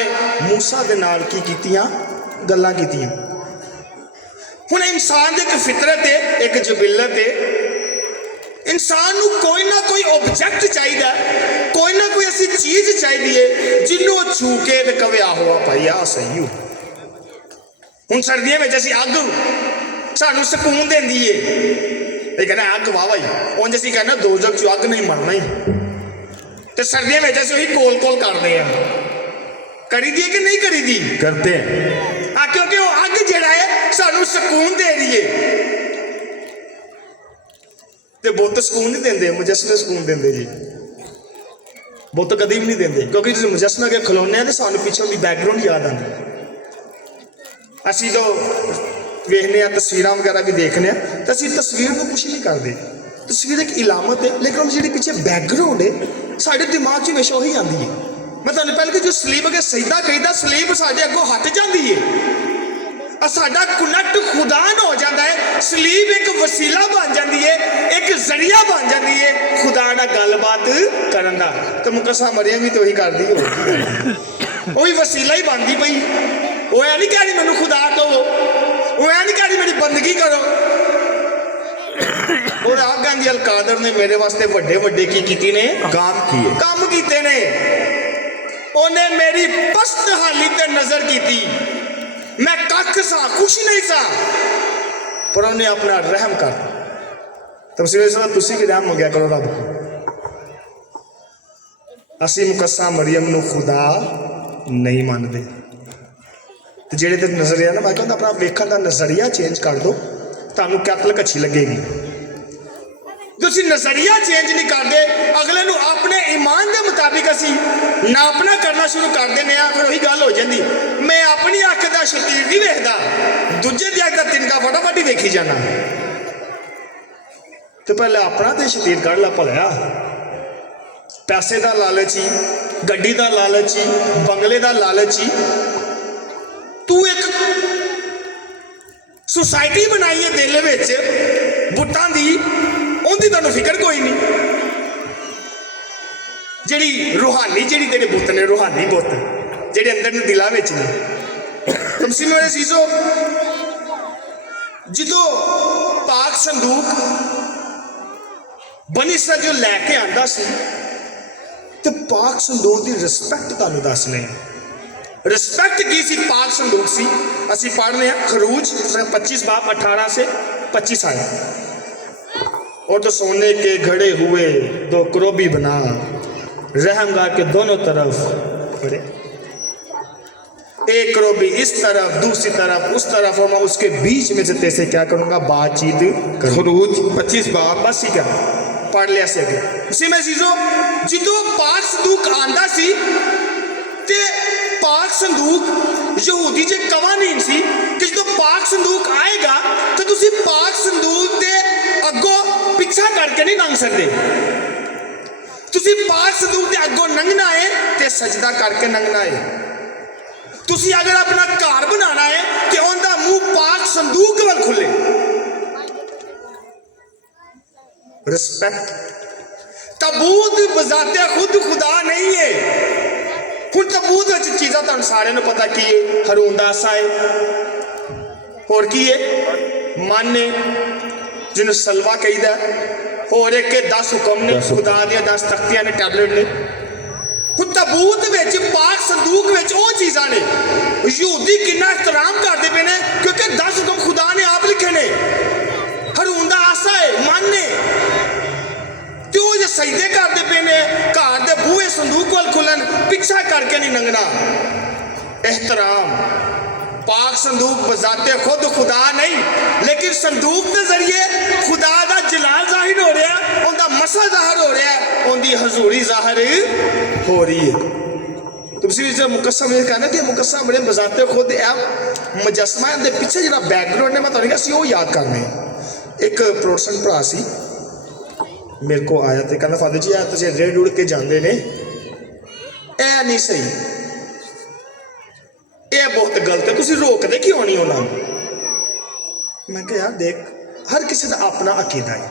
मूसा दे नाल की कीतियां गल्लां कीतियां। हुण इंसान दी एक फितरत है, एक जबिलत है। इंसान नूं कोई ना कोई ऑब्जेक्ट चाहिदा, कोई ना कोई ऐसी चीज चाहिदी है जिन्नों छू के ते कवे आहो भाई आ सही हो। हुण सर्दियों में असीं अग सानूं सुकून देंदी है। ये कहना अग वाह भाई उंज असीं कहना दोजख चो अग नहीं मरना ही। तो सर्दियों में असीं वही कोल कोल करते हैं, करी दी कि नहीं करी दी? करते हैं। हाँ, क्योंकि वो अग जिहड़ा है सानूं सुकून दे रही है। ते बुत सुकून नहीं देंदे, मुजस्समे सुकून देंदे जी। बुत कदी भी नहीं देंदे, क्योंकि जो मुजस्समे के खिलौने हैं सानूं पिछों दी बैकग्राउंड याद आती है। असीं जो वेखने तस्वीर वगैरह भी देखने तो असीं तस्वीर को कुछ नहीं करते। तस्वीर एक इलामत है, लेकिन जी पिछे बैकग्राउंड है साढ़े दिमाग च हमेशा वही आती है। मैं तुहानूं पहले कि जो सलीब अगे सजदा करीदा, सलीब साढ़े अगों हट जाती है। साडा कनैक्ट खुदा नाल हो जाता है। सलीब एक वसीला बन जाती है, एक जरिया बन जाती है खुदा नाल गलबात करन दा। तो मुकद्दसा मरियम भी तो वही करदी हो, वही वसीला ही बनती पई। वो ऐ नहीं कह रही मैनूं खुदा कहो, वो ऐ नहीं कह रही मेरी बंदगी करो। और आप गांधी अल कादर ने मेरे वास्ते वड्डे वड्डे की कीती ने काम किए। काम कीते ने। उन्हें मेरी पस्त हाली ते नजर की थी। मैं कख सा, कुछ नहीं सा, पर उन्हें अपना रहम कर। तब सिर्फ तुसी भी रहम मंगया करो रब को। असी मुकद्दसा मरियम नूं खुदा नहीं मानते। तो जेड़े ते नजरिया ना मैं कहता अपना वेखण का नजरिया चेंज कर दो, तुहानूं कैथलिक अच्छी लगेगी। तुसीं नजरिया चेंज नहीं करते, अगले नूं अपने ईमान के मुताबिक असीं नापना करना शुरू कर देने आ, फिर वही गल हो जाती। मैं अपनी अख का शतीर नहीं वेखदा, दूजे दी अख का तिनका फटाफट ही वेखी जाना। तो पहले अपना तो शतीर कढ़ ला भलिया। पैसे का लालची, गड्डी का लालची, बंगले का लालची, तू एक सोसाइटी बनाई है दिल में बुटां दी, उनकी तुहानूं फिक्र कोई नहीं। जिहड़ी रूहानी जिहड़ी तेरे बुत ने, रूहानी बुत जिहड़े अंदर ने दिलां विच ने। तमसील मेरे सीजो, जो पाक संदूक बनी इसराइल जो लैके आंदा सी, तो पाक संदूक की रिस्पैक्ट तुहानूं दसने। रिस्पैक्ट की सी पाक संदूक सी। असी पढ़ने खरूज 25 बाब 18 से 25 आए। और तो सोने के घड़े हुए 2 क्रोबी बना, रहमगाह के दोनों तरफ खड़े, एक क्रोबी इस तरफ, दूसरी तरफ उस तरफ, और मैं उसके बीच में से तेरे क्या करूंगा, बातचीत करूंगा। खरूज 25 बाब बस ठीक है, पढ़ लिया से अगे। इसी में चीजों जो पाक संदूक आंदा सी, ते पाक संदूक यहूदी जे कवानीन सी कि जो पाक संदूक आएगा तो तुसी पाक संदूक दे अगो ਪਿੱਛਾ ਕਰਕੇ ਨਹੀਂ ਲੰਘ ਸਕਦੇ। ਤੁਸੀਂ ਪਾਕ ਸੰਦੂਕ ਦੇ ਅੱਗੋਂ ਲੰਘਣਾ ਹੈ ਤੇ ਸਜਦਾ ਕਰਕੇ ਲੰਘਣਾ ਹੈ। ਤੁਸੀਂ ਅਗਰ ਆਪਣਾ ਘਰ ਬਣਾਉਣਾ ਹੈ ਤੇ ਉਹਦਾ ਮੂੰਹ ਪਾਕ ਸੰਦੂਕ ਵੱਲ ਖੁੱਲੇ। ਰਿਸਪੈਕਟ। ਤਾਬੂਤ ਬਜ਼ਾਤੇ ਖੁਦ ਖੁਦਾ ਨਹੀਂ ਹੈ। ਹੁਣ ਤਾਬੂਤ ਵਿੱਚ ਚੀਜ਼ਾਂ ਤੁਹਾਨੂੰ ਸਾਰਿਆਂ ਨੂੰ ਪਤਾ ਕੀ ਹੈ। ਹਾਰੂਨ ਦਾ ਆਸਾ ਹੈ, ਹੋਰ ਕੀ ਹੈ, ਮਨ ਹੈ ਜਿਹਨੂੰ ਸਲਵਾ ਕਹੀਦਾ, ਹੋਰ ਇੱਕ 10 ਹੁਕਮ ਨੇ, ਖੁਦਾ ਦੀਆਂ 10 ਤਖਤੀਆਂ ਨੇ, ਟੈਬਲੇਟ ਨੇ। ਹੁਣ ਤਾਬੂਤ ਵਿੱਚ ਪਾਕ ਸੰਦੂਕ ਵਿੱਚ ਉਹ ਚੀਜ਼ਾਂ ਨੇ। ਯਹੂਦੀ ਕਿੰਨਾ ਇhtਰਾਮ ਕਰਦੇ ਪਏ ਨੇ ਕਿਉਂਕਿ 10 ਹੁਕਮ ਖੁਦਾ ਨੇ ਆਪ ਲਿਖੇ ਨੇ। ਹਾਰੂਨ ਦਾ ਆਸਾ ਹੈ, ਮਨ ਨੇ, ਤੇ ਉਹ ਜੇ ਸਜਦੇ ਕਰਦੇ ਪਏ ਨੇ, ਘਰ ਦੇ ਬੂਹੇ ਸੰਦੂਕ ਵੱਲ ਖੁੱਲਣ, ਪਿੱਛਾ ਕਰਕੇ ਨਹੀਂ ਲੰਘਣਾ। एहतराम। पाक संदूक बजाते खुद खुदा नहीं, लेकिन संदूक के जरिए खुदा का जलाल जाहिर हो रहा है, उनका मसा जाहिर हो रहा है, उनकी हजूरी जाहिर हो रही है। तो मुकस्सम ये कहना कि मुकस्सम बड़े बजाते खुद मुजस्मा के पिछे जो बैकग्राउंड है मैं तुहानू कहा वो याद करने। एक प्रोटेस्टेंट भरा सी मेरे को आया तो कहना फादर जी तुम रेड़ उड़ के जाते ने, यह नहीं सही, यह बहुत गलत है, तुम रोकते क्यों नहीं उन्होंने। मैं कहा यार देख हर किसी का अपना अकीदा है,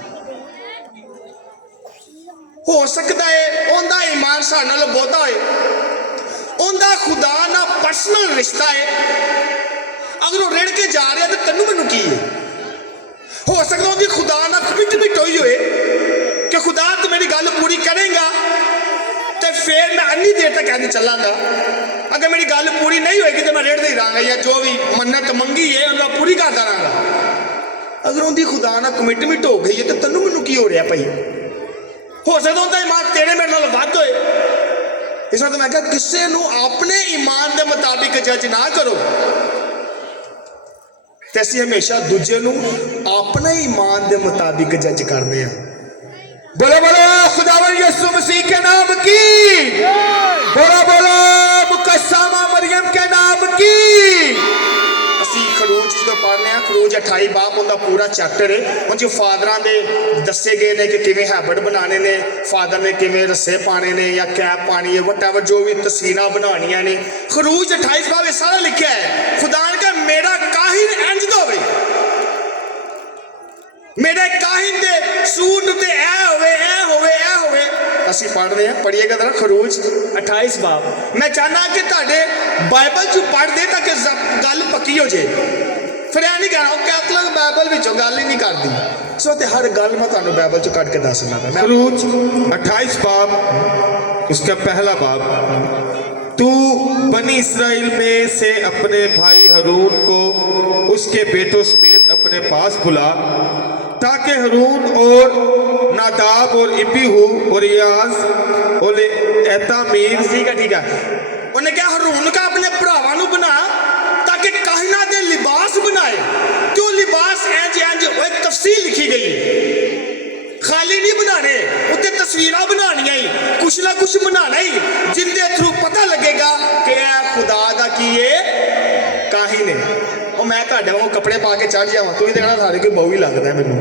हो सकता है उनका ईमान साडे नाल बहुता है, उनका खुदा ना पर्सनल रिश्ता है, अगर वो रेड़ के जा रहा है तो तेनू मैनू की है। हो सकता उनकी खुदा ना कमिटमेंट हुई होए कि खुदा तू मेरी गल पूरी करेगा तो फिर मैं अन्नी देर तक कहने चलांगा, अगर मेरी गल पूरी नहीं होएगी तो मैं रेड़दा ही रहांगा या जो भी मन्नत मंगी है उन्हें पूरी करता रहांगा। अगर उनकी खुदा ना कमिटमेंट हो गई है तो तेनू मैनू की हो रहा भाई। हो सकता उनका ईमान तेरे मेरे नाल वध होए, इस वक्त मैं कहा किसी नू अपने ईमान के मुताबिक जज ना करो, ते असीं हमेशा दूजे नू अपने ईमान के मुताबिक जज करते हैं। बोलो बोलो खुदावंद यीशु मसीह के नाम की, बोलो बोलो मुकस्समा मरियम के नाम की। ਅਸੀਂ ਖਰੂਜ ਜਦੋਂ ਪੜ੍ਹਨੇ ਆ, ਖਰੂਜ 28 ਬਾਬ ਉਹਦਾ ਪੂਰਾ ਚੈਪਟਰ ਹੈ, ਉਹ 'ਚ ਫਾਦਰਾਂ ਦੇ ਦੱਸੇ ਗਏ ਨੇ ਕਿ ਕਿਵੇਂ ਹੈਬਿਟ ਬਣਾਉਣੇ ਨੇ, ਫਾਦਰ ਨੇ ਕਿਵੇਂ ਰੱਸੇ ਪਾਣੇ ਨੇ ਜਾਂ ਕੈਪ ਪਾਣੀ ਹੈ, ਵਟਐਵਰ ਜੋ ਵੀ ਤਸਵੀਰਾਂ ਬਣਾਉਣੀਆਂ ਨੇ। ਖਰੂਜ 28 ਬਾਬ ਇਹ ਸਾਰਾ ਲਿਖਿਆ ਹੈ। खुदा ने कहा मेरा काहिन इंज दा होवे, मेरे काहिन दे सूट ते ऐ होवे ऐ होवे ऐ होवे। ਅਸੀਂ ਪੜ੍ਹਦੇ ਆ, ਪੜ੍ਹੀਏਗਾ जरा खरूज 28 बाब। मैं चाहना कि ਤੁਹਾਡੇ ਬਾਈਬਲ 'ਚ ਪੜ੍ਹਦੇ ਤਾਂ ਕਿ ਗੱਲ ਪੱਕੀ ਹੋ ਜੇ, ਫਿਰ ਇਹ ਨਹੀਂ ਕਹਿਣਾ ਉਹ ਕੈਥੋਲਿਕ ਬਾਈਬਲ ਵਿੱਚੋਂ ਗੱਲ ਹੀ ਨਹੀਂ ਕਰਦੀ। ਸੋ ਤੇ ਹਰ ਗੱਲ ਮੈਂ ਤੁਹਾਨੂੰ ਬਾਈਬਲ 'ਚੋਂ ਕੱਢ ਕੇ ਦੱਸਣਾ ਪਿਆ। खरूज 28 बाब उसका पहला बाब, तू बनी इसराइल में से अपने भाई हारून को उसके बेटों समेत अपने पास बुला, ताकि हारून और नादाब और इबीहू और याज और एतामीर। ठीक है। उन्हें क्या हारून का अपने भरावां नूं बना ताकि काहिना दे लिबास बनाए, तो लिबास इंज इंज एक तफसील लिखी गई, खाली नहीं बनाने, उत्ते तस्वीरां बनानियां ही, कुछ ना कुछ बनाना ही, जिंदे थ्रू पता लगेगा कि यह खुदा दा की है काहिन है। और मैं तुहाडे वांग कपड़े पा के चढ़ जावां, तुसीं देखना सारे कोई बहु ही लगदा है मैनूं।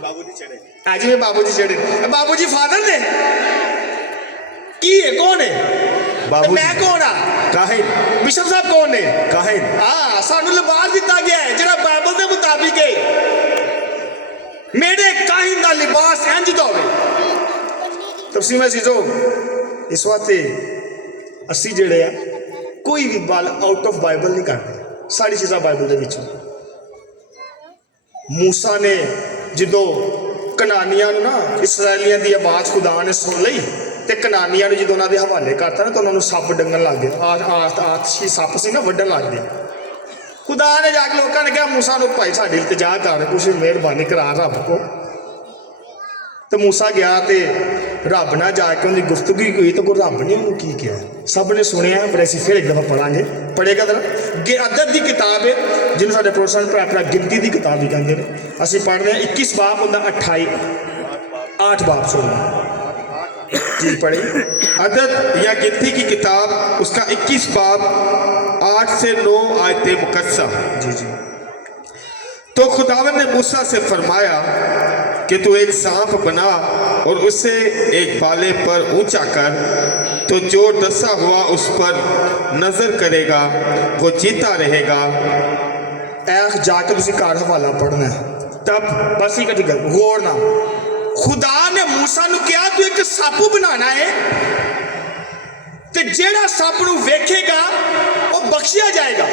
बाबू जी चढ़े आज में, बाबू जी चढ़े, बाबू जी फादर ने की है, कौन है बाबू, मैं कौन आ काहिन, बिशप साहब कौन है काहिन। हाँ सानू लिबास दिता गया है जो बाइबल के मुताबिक है। मेरे काहिन का लिबास इंज दा होवे। तफसील चीजों इस वास्ते असी जेड़े आ कोई भी बाल आउट ऑफ बाइबल नहीं करते, सारी चीज़ां बाइबल दे विचों। मूसा ने जो कनानियां ना इसराइलियां की आवाज़ खुदा ने सुन ली ते कनानियां जो उन्होंने हवाले करता ना तो उन्होंने सप डंगन लग गए, आतशी सप से ना वड्डन लग गए। खुदा ने जाके लोगों ने कहा मूसा नूं भाई साडी इल्तिजा कर, कुछ मेहरबानी करा रब को। तो मूसा गया तो रब ना जाके उनकी गुफ्तगू हुई तो रब ने उन्होंने की किया, सब ने सुनिया। पर असीं फिर एक दफ़ा पढ़ांगे, पढ़ेगा जरा अदद की किताब है जिन्होंने साडे प्रोटेस्टेंट भरा भरा गिनती की किताब भी कहते हैं। असीं पढ़ते हैं 21 बाब उनका 8 बाब सुनो जी पढ़े। अदद या गिनती की किताब उसका 21 बाब 8 से 9 आयतें मुकस्सा। जी जी। तो खुदावंद ने मूसा से फरमाया कि तू एक सांप बना और उसे एक बाले पर ऊंचा कर, तो जो डसा हुआ उस पर नजर करेगा वो जीता रहेगा। ਇਹ ਜਾ ਕੇ ਤੁਸੀਂ ਘਰ ਹਵਾਲਾ ਪੜਨਾ ਤਬ ਬਸ ਹੀ ਕਦੀ ਗੱਲ ਗੌਰ ਨਾਲ ਖੁਦਾ ਨੇ ਮੂਸਾ ਨੂੰ ਕਿਹਾ ਤੂੰ ਇੱਕ ਸੱਪ ਬਣਾਉਣਾ ਹੈ ਤੇ ਜਿਹੜਾ ਸੱਪ ਨੂੰ ਵੇਖੇਗਾ ਉਹ ਬਖਸ਼ਿਆ ਜਾਏਗਾ।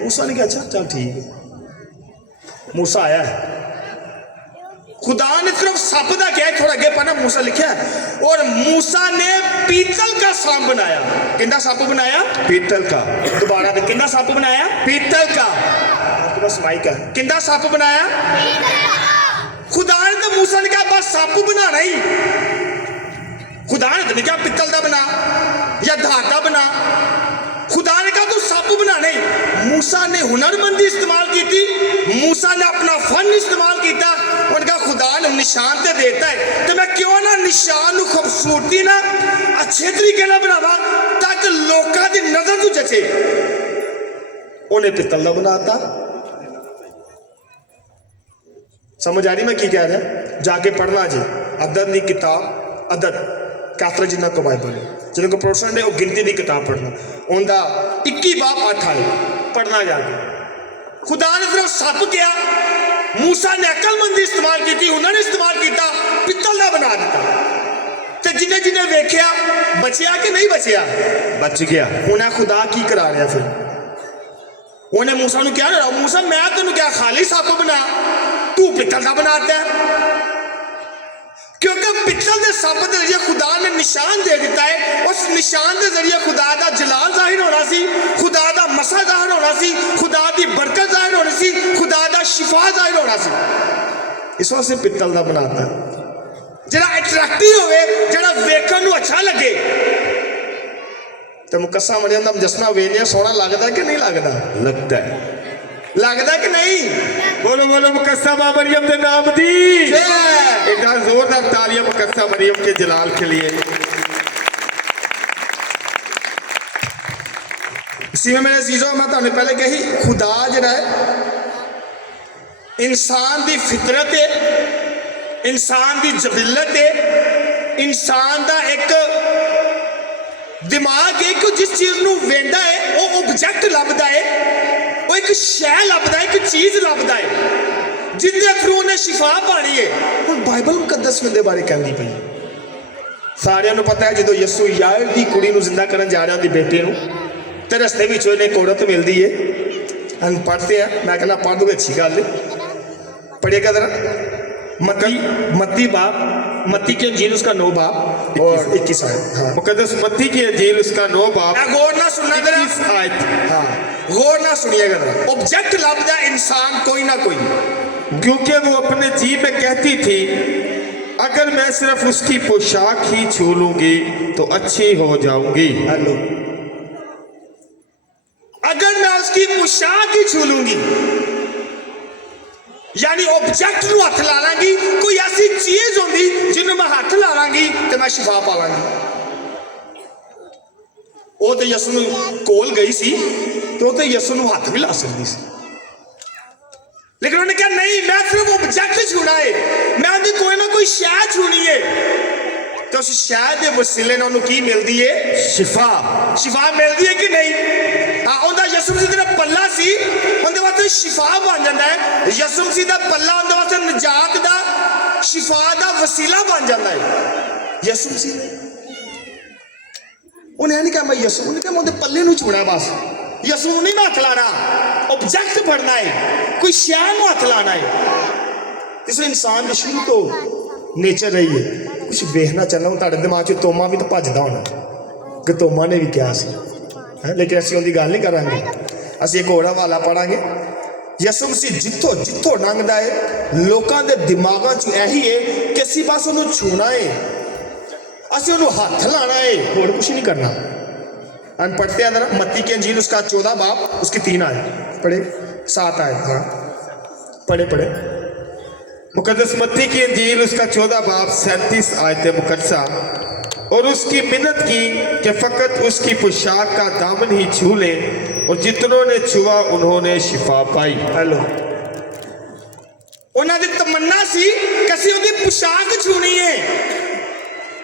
ਮੂਸਾ ਨੇ ਕਿਹਾ ਅੱਛਾ ਚੱਲ ਠੀਕ ਹੈ। ਮੂਸਾ ਆਇਆ खुदा ने सिर्फ सप का क्या है, थोड़ा अगे पढ़ना मूसा लिखा है, और मूसा ने पीतल का सांप बनाया। किंदा सांप बनाया? पीतल का। दोबारा किंदा सांप बनाया? पीतल का। तो बस माइक है। किंदा सांप बनाया? खुदा ने तो मूसा ने कहा बस सांप बनाना ही। खुदा ने तो नहीं कहा पीतल का बना या धागा बना। खुदा ने कहा तू सप बनाना ही। मूसा ने हुनरमंदी इस्तेमाल की थी, मूसा ने अपना फन इस्तेमाल किया। उन्होंने कहा खुदा ने निशान तो देता है तो मैं क्यों ना निशान को खूबसूरती ना अच्छे तरीके ना बनावा ताकि लोगों की नजर तू जचे। उन्हें पित्तल का बनाता। समझ आ रही मैं की कह रहा? जाके पढ़ना जी अदद की किताब, अदद कैथल जिन्हों को बाइबल है, जिन्हों को प्रोटेस्टेंट है वो गिनती की किताब पढ़ना, उनका 21 बाब 8 आए पढ़ना जाके। खुदा ने सिर्फ सप किया, मूसा ने अकलमंदी इस्तेमाल की, उन्होंने इस्तेमाल किया, पित्तल का बना दिता। तो जिन्हें जिन्हें वेख्या बचिया कि नहीं बचिया? बच गया। उन्हें खुदा की करा रहा फिर उन्हें मूसा ने क्या मूसा मैं तेन क्या खाली सप बना, तू पित्तल का बनाता है। क्योंकि पित्तल के सप के जरिए खुदा ने निशान दे दिता है, उस निशान के जरिए खुदा का जलाल जाहिर होना सी, खुदा का मसा जाहिर होना सी, खुदा की बरकत जाहिर होनी सी, खुदा का शिफा जाहिर होना सी। इस वास्ते पित्तल का बनाता जरा अट्रैक्टिव होवे, जरा वेखण नूं अच्छा लगे। तो मुकस्सा मरियम का मुजस्समा वेखने सोहना लगता कि नहीं लगता? लगता है। लगता कि नहीं? बोलो बोलो मुकस्सा मां मरियम के नाम दी एक जोरदार तालियां मुकस्सा मरियम के जलाल के लिए। इसी में मेरे अजीजों मैं तुहानू पहले कही खुदा जिहड़ा है इंसान की फितरत है, इंसान की जबिलत है, इंसान का एक दिमाग है कि जिस चीज नूं वेंदा है वो ऑब्जेक्ट लभदा है, वो एक शै लभदा है, एक चीज लभदा है जिंदे थ्रू उन्हें शिफा पानी है। हुण बाइबल मुकद्दस दे बारे कहंदी पई सारिਆਂ ਨੂੰ पता है जो यसू यार की कुड़ी नूं जिंदा करन जा रहा उहदी बेटे नूं ते रस्ते विच उहने एक औरत मिलदी है। हम पढ़ते हैं, मैं कहना पढ़ दूंगा अच्छी गल है, पढ़िएगा जरा मत्ती बाप, मत्ती की अंजील उसका 9 बाप और 21 आयत। हाँ मुकद्दस मत्ती की अंजील उसका 9 बाप गौर ना सुनना जरा, 21 आयत। हाँ गौर ना सुनिएगा जरा। ऑब्जेक्ट लभदा इंसान कोई ना कोई, क्योंकि वो अपने जी में कहती थी अगर मैं सिर्फ उसकी पोशाक ही छू लूंगी तो अच्छी हो जाऊंगी। हेलो, अगर मैं उसकी पोशाक ही छू लूंगी यानी ऑब्जेक्ट नूं हथ ला लांगी, कोई ऐसी चीज होंगी जिन्होंने मैं हथ ला लांगी तो मैं शिफा पा लांगी। वो तो यसू नूं कोल गई सी तो यसू नूं हथ भी ला सकती सी, लेकिन उन्होंने कहा नहीं मैं सिर्फ ऑब्जेक्ट छूना है, मैं उनकी कोई ना कोई शै छूनी है। तो उस शै के वसीले ने उन्होंने की मिलती है? शिफा। शिफा मिलती है कि नहीं? हाँ, उनका यसू मसीह का पल्ला सी उनके वास्ते शिफा बन जाता है। यसू मसीह का पल्ला उनके वास्ते निजात का शिफा का वसीला बन जाता है। यसू मसीह उन्हें नहीं कहा मैं यसू, उन्हें कहा मैं पल्ले नूं छूना बस, यसू नहीं मैं हथ लाना, ऑब्जेक्ट फड़ना है, कोई शै नूं हथ लाना है। इस इंसान की शुरू तो नेचर रही है कुछ वेखना चलना। हूँ तुहाडे दिमाग च तोमा भी तो भजदा होना कि तोमा ने भी क्या सी, लेकिन असीं उहदी गल नहीं करांगे। असीं एक होर हवाला पढ़ांगे। यसू मसीह जिथों जिथों लंघदा है लोकां दे दिमागां च यही है कि असीं बस उहनूं छूना है, असीं उहनूं हथ लाना है, होर कुछ नहीं करना। हम पढ़ते हैं जरा मत्ती की अंजील उसका 14 बाब उसकी 3 आयत पढ़े, 7 आयत। हाँ पढ़े पढ़े। मुकद्दस मत्ती की अंजील उसका 14 बाब 37 आयत मुकद्दसा। और उसकी मिन्नत की कि फकत उसकी पोशाक का दामन ही छू ले, और जितनों ने छुआ उन्होंने शिफा पाई। हेलो, ਉਹਨਾਂ ਦੀ ਤਮੰਨਾ ਸੀ ਕਿ ਅਸੀਂ ਉਹਦੀ ਪੁਸ਼ਾਕ ਛੂਣੀ ਹੈ,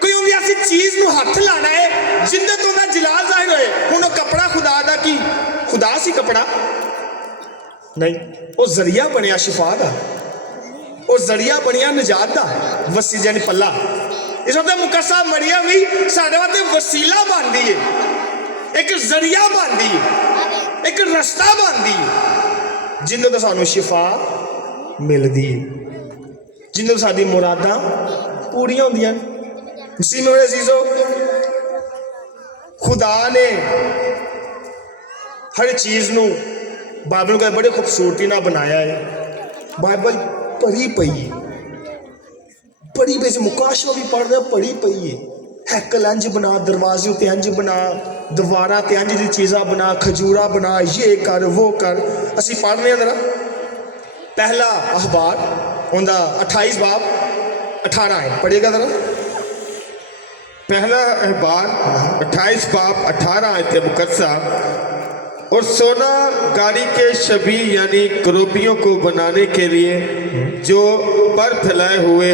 ਕੋਈ ਉਹਦੀ ਐਸੀ ਚੀਜ਼ ਨੂੰ ਹੱਥ ਲਾਣਾ ਹੈ ਜਿੰਦੇ ਤੋਂ ਉਹਦਾ ਜਲਾਲ ਜ਼ਾਹਿਰ ਹੋਏ। ਹੁਣ ਉਹ ਕਪੜਾ ਖੁਦਾ ਦਾ ਕੀ ਖੁਦਾ ਸੀ ਕਪੜਾ ਨਹੀਂ, ਉਹ ਜ਼ਰੀਆ ਬਣਿਆ ਸ਼ਿਫਾ ਦਾ, ਉਹ ਜ਼ਰੀਆ ਬਣਿਆ ਨਜਾਤ ਦਾ, ਵਸੀ ਜਾਨੀ ਪੱਲਾ। ਇਸ ਵਕਤ ਮੁਕੱਸਾ ਮਰੀਅਮ ਵੀ ਸਾਡੇ ਵਾਸਤੇ ਵਸੀਲਾ ਬਣਦੀ ਹੈ, ਇੱਕ ਜ਼ਰੀਆ ਬਣਦੀ ਹੈ, ਇੱਕ ਰਸਤਾ ਬਣਦੀ ਹੈ ਜਿੰਦੇ ਤੋਂ ਸਾਨੂੰ ਸ਼ਿਫਾ ਮਿਲਦੀ ਹੈ, ਜਿੰਦੇ ਤੋਂ ਸਾਡੀ ਮੁਰਾਦਾਂ ਪੂਰੀਆਂ ਹੁੰਦੀਆਂ ਨੇ। जी मेरे अजीजो, खुदा ने हर चीज़ नू बाइबल को बड़े खूबसूरती ना बनाया है। बाइबल पढ़ी पई है, पढ़ी पई मुकाशवा भी पढ़ रहे पढ़ी पई है। हैकल इंज बना, दरवाजे उत्ते इंज बना, दीवारां ते इंज दी चीज़ां बना, खजूरा बना, ये कर वो कर। असी पढ़ रहे हैं जरा पहला अखबार उनका 28 बाब 18 है, पढ़ेगा जरा। पहला अखबार 28 बाब 18 आयत मुकद्दसा। और सोना गाड़ी के शबी यानी करोबियों को बनाने के लिए जो पर फैलाए हुए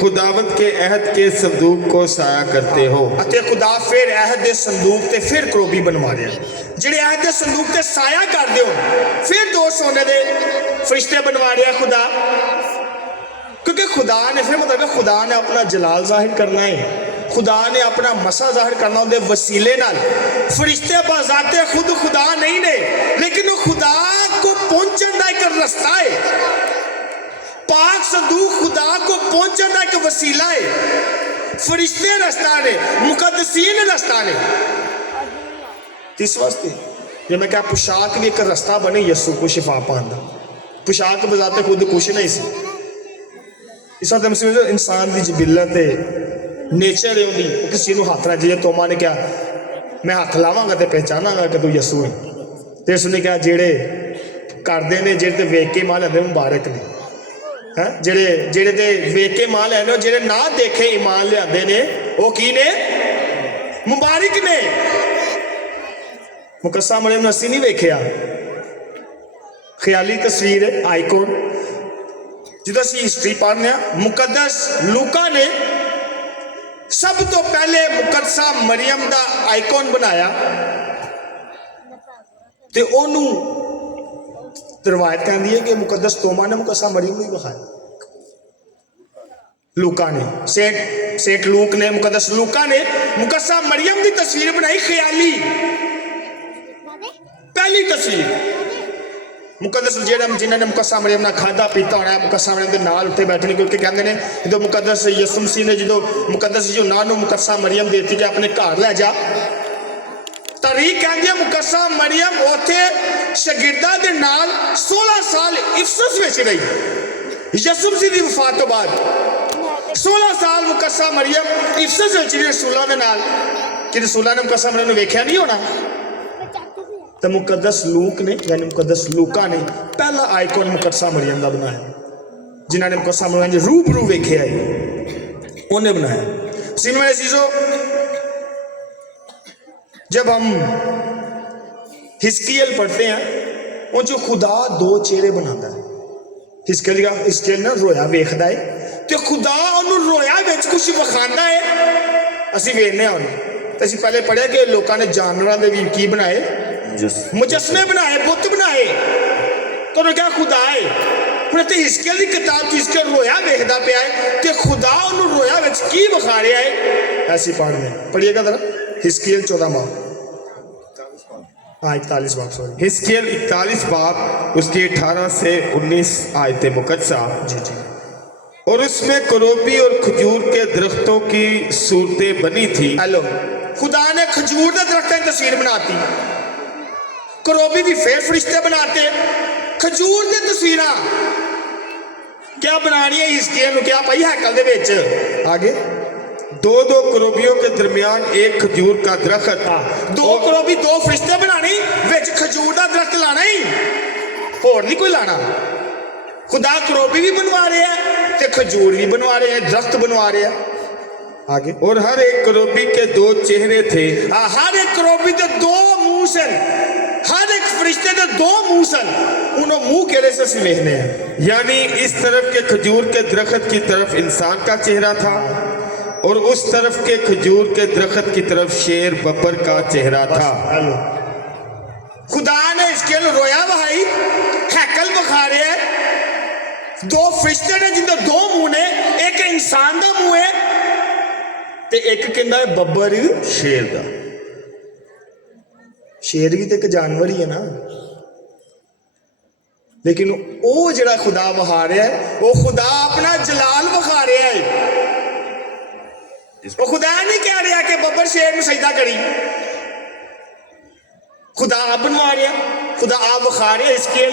खुदावंद के अहद के संदूक को साया करते हो। अते खुदा फिर अहद के संदूक ते फिर करोबी बनवा रहा, जिहड़े अहद के संदूक ते साया करते हो फिर दो सोने दे फरिश्ते बनवा रहा खुदा, क्योंकि खुदा ने फिर मतलब खुदा ने अपना जलाल जाहिर करना है, खुदा ने अपना मसा जाहिर करना उनके वसीले नाल। फरिश्ते बाजाते खुद खुदा नहीं ने, लेकिन खुदा को पहुंचने का एक रास्ता है। पाक संदूक खुदा को पहुंचने का एक वसीला है। फरिश्ते रास्ता ने, मुकद्दसीन रास्ता ने। इस वास्ते ये मैं क्या पोशाक भी एक रास्ता बने यसू को शिफा पाने का। पोशाक बजाते खुद कुछ नहीं सी। इस वक्त इंसान की जबिलत है, नेचर है उनकी, किसी को हाथ ना जिए। तोमा ने क्या मैं हाथ लावांगा तो पहचानांगा कि तू यसू है। तो उसने क्या जेड़े करते ने जेड़े वेख के मां लैंदे मुबारक ने, है जेड़े ते वेख के मां लैंदे, जेड़े ना देखे ईमान लियादे ने वो की ने मुबारक ने। मुकद्दसा मरियम ने असीं नहीं वेखिया, ख्याली तस्वीर है, आइकॉन जिदा असीं हिस्ट्री पढ़ने। मुकद्दस लूका ने सब तो पहले मुकद्दसा मरियम का आइकॉन बनाया ते ओनू रवायत कहती है कि मुकद्दस तोमा ने मुकद्दसा मरियम को ही विखाया। लूका ने सेंट लूक ने मुकद्दस लूका ने मुकद्दसा मरियम की तस्वीर बनाई, ख्याली पहली तस्वीर। मुकद्दस जिन्होंने मुकद्दसा मरियम ने खादा पीता होना है, मुकद्दसा मरियम के नाल उत्ते बैठने क्योंकि कहते हैं जो मुकद्दस यसू मसीह ने जो मुकद्दस यूहन्ना नूं मुकद्दसा मरियम देती कि अपने घर लै जा, तारीख कहती है मुकद्दसा मरियम उत्थे शागिर्दां दे नाल 16 साल इफसुस विच रही। यसू मसीह की वफात तो बाद 16 साल मुकद्दसा मरियम इफसुस विच रही रसूलां दे नाल। कि रसूलां ने मुकद्दसा मरियम नूं वेख्या नहीं होना, तो मुकद्दस लूक ने यानी मुकद्दस लूका ने पहला आइकॉन मुकद्दसा मरियम का बनाया, जिन्होंने मुकद्दसा मरियम रूबरू वेख्या है उन्हें बनाया। सीन मेरे चीजों, जब हम हिस्कियल पढ़ते हैं उन जो खुदा दो चेहरे बनाता है। हिस्कियल ना रोया वेखदा है तो खुदा उन्होंने रोया विच कुछ विखांदा है, असीं वेखने उन्हें। तो असीं पहले पढ़िया कि लोगों ने जानवरों के भी की बनाए, मुजस्मे बनाए, बुत बनाए, तो उन्होंने क्या खुदा है। ਹੁਣ ਤੇ ਹਿਸਕੀਅਲ ਦੀ किताब ਹਿਸਕੀਅਲ रोया वेखदा पिया है तो खुदा उन्होंने रोया विच की विखा रहा है, ऐसी पढ़ने पढ़िएगा जरा हिस्कीअल 14 बाब 41 बाब सॉरी हिस्कियल 41 बाब उसके 18 से 19 आयत मुकद्दसा। जी जी। और उसमें करोबी और खजूर के दरख्तों की सूरतें बनी थी। हेलो, खुदा ने खजूर के दरख्त की तस्वीर बनाती, करोबी भी फिर फरिश्ते बनाते, खजूर की तस्वीर क्या बनानी है हिस्कियल नूं क्या पाई हैकल दे विच। आगे दो करोबियों के दरमियान एक खजूर का दरख्त, दो करोबी दो फरिश्ते बनानी, विच खजूर का दरख्त लाना ही, होर नहीं कोई लाना। खुदा करोबी भी बनवा रहे हैं ते खजूर भी बनवा रहे हैं, दरख्त बनवा रहे हैं। आगे और हर एक करोबी के 2 चेहरे थे। हर एक करोबी के 2 मुंह से, हर एक फरिश्ते दे दो मुंह सन उन्होंने मुंह केड़े से ਅਸੀਂ ਵੇਖਨੇ ਆ यानी इस तरफ के खजूर के दरख्त की तरफ इंसान का चेहरा था और उस तरफ के खजूर के दरख्त की तरफ शेर बब्बर का चेहरा था। हेलो खुदा ने इसके लिए रोया भाई हैकल बखा रहे है दो फरिश्ते ने जिंदे दो मुंह ने एक इंसान दा मुंह है ते एक कहंदा है बब्बर शेर का शेर भी तो एक जानवर ही है ना लेकिन वो जड़ा खुदा बखा रहा है वो खुदा अपना जलाल बखा रहा है वो खुदा नहीं कह रहा कि बब्बर शेर में सजदा करी खुदा आप बनवा रहा खुदा आप बखा रहा इसके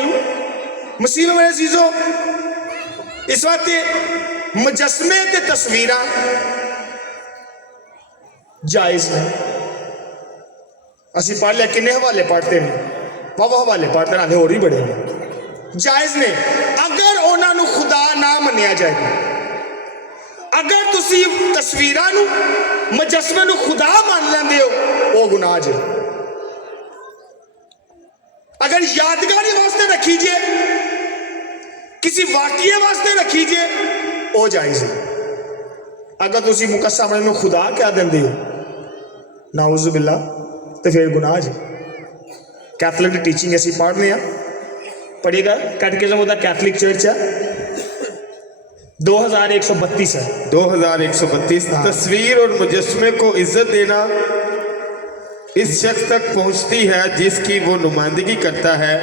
मसीह में मेरे चीजों इस वक्त मुजस्मे ते तस्वीर जायज है ਅਸੀਂ पढ़ लिया किन्ने हवाले पढ़ते हैं वावा हवाले पढ़ते हैं होर भी बड़े हैं जायज़ ने अगर उन्होंने खुदा ना मन्निया जाएगा अगर तुसी तस्वीरां नू मुजस्मे नू खुदा मान लेंदे हो वो गुनाह जे अगर यादगारी वास्ते रखी जे किसी वाकिये वास्ते रखी जे वो जायज़ है अगर तुसी मुकस्सा अपने नू खुदा क्या देंदे हो नाउज़ु बिल्लाह तो फिर गुनाह जी कैथलिक की टीचिंग ऐसी पढ़ने पढ़ेगा कैटेकिज्म होता कैथलिक चर्च है 2132 है 2132 तस्वीर और मुजस्मे को इज्जत देना इस शख्स तक पहुंचती है जिसकी वो नुमाइंदगी करता है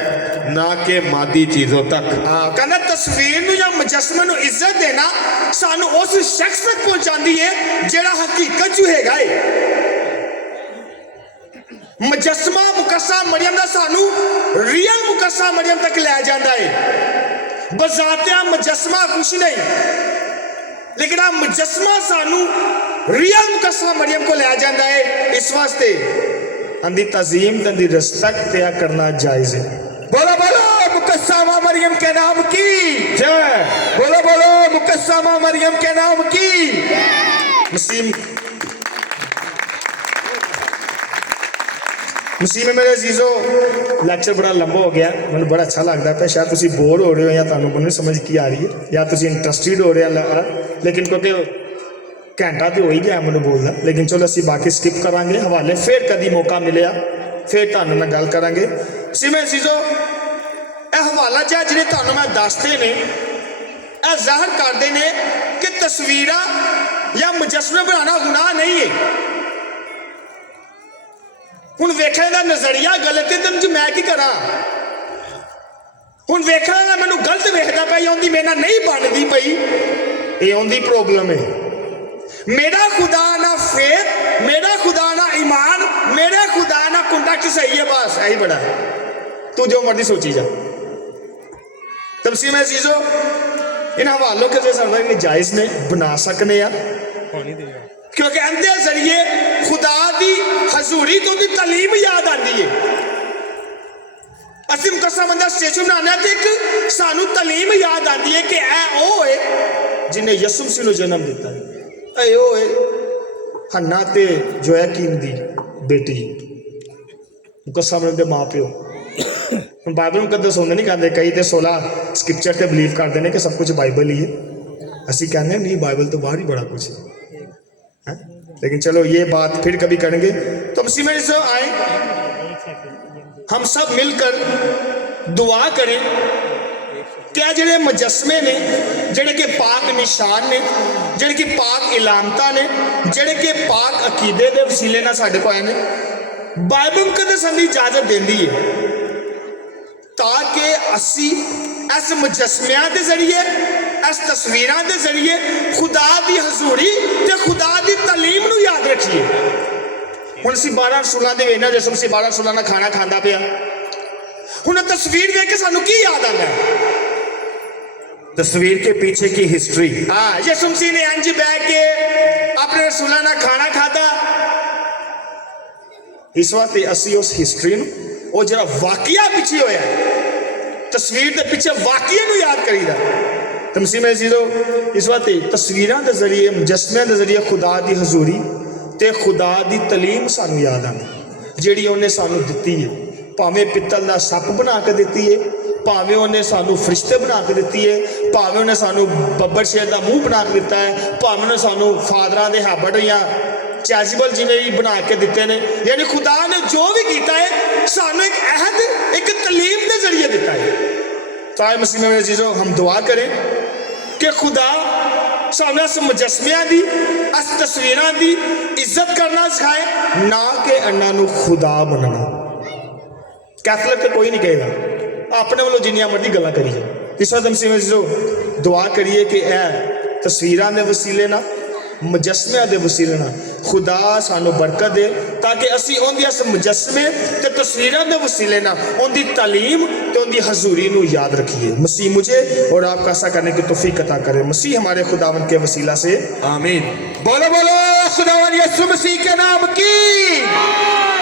ना कि मादी चीजों तक। कहना तस्वीर नू या मुजस्मे नू इज्जत देना सानू उस शख्स तक पहुंचाती है जेड़ा हकीकत जो हैगा मुजस्मा मुकस्सा मरियम का सानू रियल मुकस्सा मरियम तक लै जाता है बजातिया मुजस्मा कुछ नहीं लेकिन आ मुजस्मा सानू रियल मुकस्सा मरियम को लै जाता है इस वास्ते अंदी तजीम अंदी रिस्पेक्ट करना जायज है। बोलो बोलो मुकस्समा मरियम के नाम की जय बोलो बोलो मुकस्समा मरियम के नाम की मसीह में मेरे अजीजो लैक्चर बड़ा लंबा हो गया मैं बड़ा अच्छा लगता है शायद तुम बोर हो रहे हो या तुम समझ की आ रही है या तुम इंटरस्टिड हो रहे हो लेकिन क्योंकि घंटा तो हो ही गया मैं बोलना लेकिन चलो असं बाकी स्किप करांगे हवाले फिर कभी मौका मिले फिर तुहानू मैं गल करांगे मसीह में अजीजो यह हवाला चाहे जिन्हें तुहानू मैं दसते ने यह जाहिर करते हैं कि तस्वीर या मुजस्मे बनाना गुनाह नहीं है हुण वेखने का नजरिया गलत है तो मैं की करा हुण वेखने का मैनू गलत वेखदा पई आउंदी मेरे नाल नहीं बनदी पई ये आउंदी प्रॉब्लम है मेरा खुदा ना फेथ मेरा खुदा ना ईमान मेरा खुदा ना कॉन्टैक्ट सही है बस यही बड़ा है तू जो मर्जी सोची जा तमसी में चीजों इन हवालों के जो समझ जायज ने बना सकने क्योंकि अंदे जरिए खुदा की हजूरी तो दी तलीम याद आती है असि मुकस्सा बंदा स्टेचू बनाने तो एक सानू तलीम याद आती है कि ऐ ओ है जिन्हें यसु मसीह नूं जन्म दिता है ऐ ओ है हन्ना ते जोयाकीन दी बेटी मुकस्सा बनते माँ प्यो बाइबल में कदे सुनने नहीं कहते कई तो 16 स्क्रिप्चर से बिलीव करते हैं कि सब कुछ बाइबल ही है असी कहने नहीं बाइबल तो बाहर ही बड़ा कुछ है लेकिन चलो ये बात फिर कभी करेंगे तो मसीह में से आए हम सब मिलकर दुआ करें क्या जेडे मुजस्मे ने जेडे के पाक निशान ने जेडे कि पाक इलामता ने जेडे के पाक अकीदे दे वसीले ना साडे को आए ने बाइबल कदे संदी इजाजत देंदी है ताकि असी इस मुजस्मिया के जरिए इस तस्वीरों के जरिए खुदा की हजूरी ते खुदा की तलीम नूं याद रखिए हुण असीं 12 रसूलां दे वेखना जिस असीं 12 रसूलां दा खाना खांदा पिया हुण तस्वीर देख के सानू की याद आंदा है तस्वीर के पीछे की हिस्ट्री हाँ यसु मसीह ने इंज बैठ के अपने रसूलां दा खाना खाता इस वास्ते असीं उस हिस्ट्री नूं वो जरा वाकिया पिछे होया तस्वीर के पीछे वाकिये नूं याद करीदा तो मसीह में जीरो इस वास्ते तस्वीरों के जरिए मुजस्मिया के जरिए खुदा की हजूरी ते खुदा की तलीम सानू याद आनी जिहड़ी उन्हें सानू दित्ती है ਭਾਵੇਂ ਪਿੱਤਲ ਦਾ ਸੱਪ ਬਣਾ ਕੇ ਦਿੱਤੀ ਏ, ਭਾਵੇਂ ਉਹਨੇ ਸਾਨੂੰ ਫਰਿਸ਼ਤੇ ਬਣਾ ਕੇ ਦਿੱਤੀ ਏ, ਭਾਵੇਂ ਉਹਨੇ ਸਾਨੂੰ ਬੱਬਰ ਸ਼ੇਰ ਦਾ ਮੂੰਹ ਬਣਾ ਕੇ ਦਿੱਤਾ ਹੈ, ਭਾਵੇਂ ਉਹਨੇ ਸਾਨੂੰ ਫਾਦਰਾਂ ਦੇ ਹਾਬੜ ਜਾਂ ਚੈਜ਼ੀਬਲ ਜਿਵੇਂ ਵੀ ਬਣਾ ਕੇ ਦਿੱਤੇ ਨੇ। ਯਾਨੀ ਖੁਦਾ ਨੇ ਜੋ ਵੀ ਕੀਤਾ ਹੈ ਸਾਨੂੰ ਇੱਕ ਅਹਿਦ, ਇੱਕ ਤਾਲੀਮ ਦੇ ਜ਼ਰੀਏ ਦਿੱਤਾ ਹੈ। ਤਾਂ ਮਸੀਹ में मेरे चीज़ों हम दुआ करें कि खुदा सामने इस मुजस्मिया दी, इस तस्वीरां दी इज्जत करना सिखाए, ना कि इन्हों खुदा मनना। कैथलिक कोई नहीं कहेगा, अपने वालों जिन्नियां मर्जी गल्लां करी जाओ। तीसरा मसीह में चीज़ों दुआ करिए कि यह तस्वीरां दे वसीले ना, मुजस्मिया दे वसीले ना खुदा सानू बरकत दे, ताकि असी उनके इस मुजस्मे ते तस्वीरों के वसीले ना उनकी तालीम ते उनकी हजूरी नू याद रखिए। मसीह मुझे और आपका ऐसा करने की तौफीक अता करे। मसीह हमारे खुदावन के वसीला से आमीन। बोलो बोलो खुदावन यीशु मसीह के नाम की।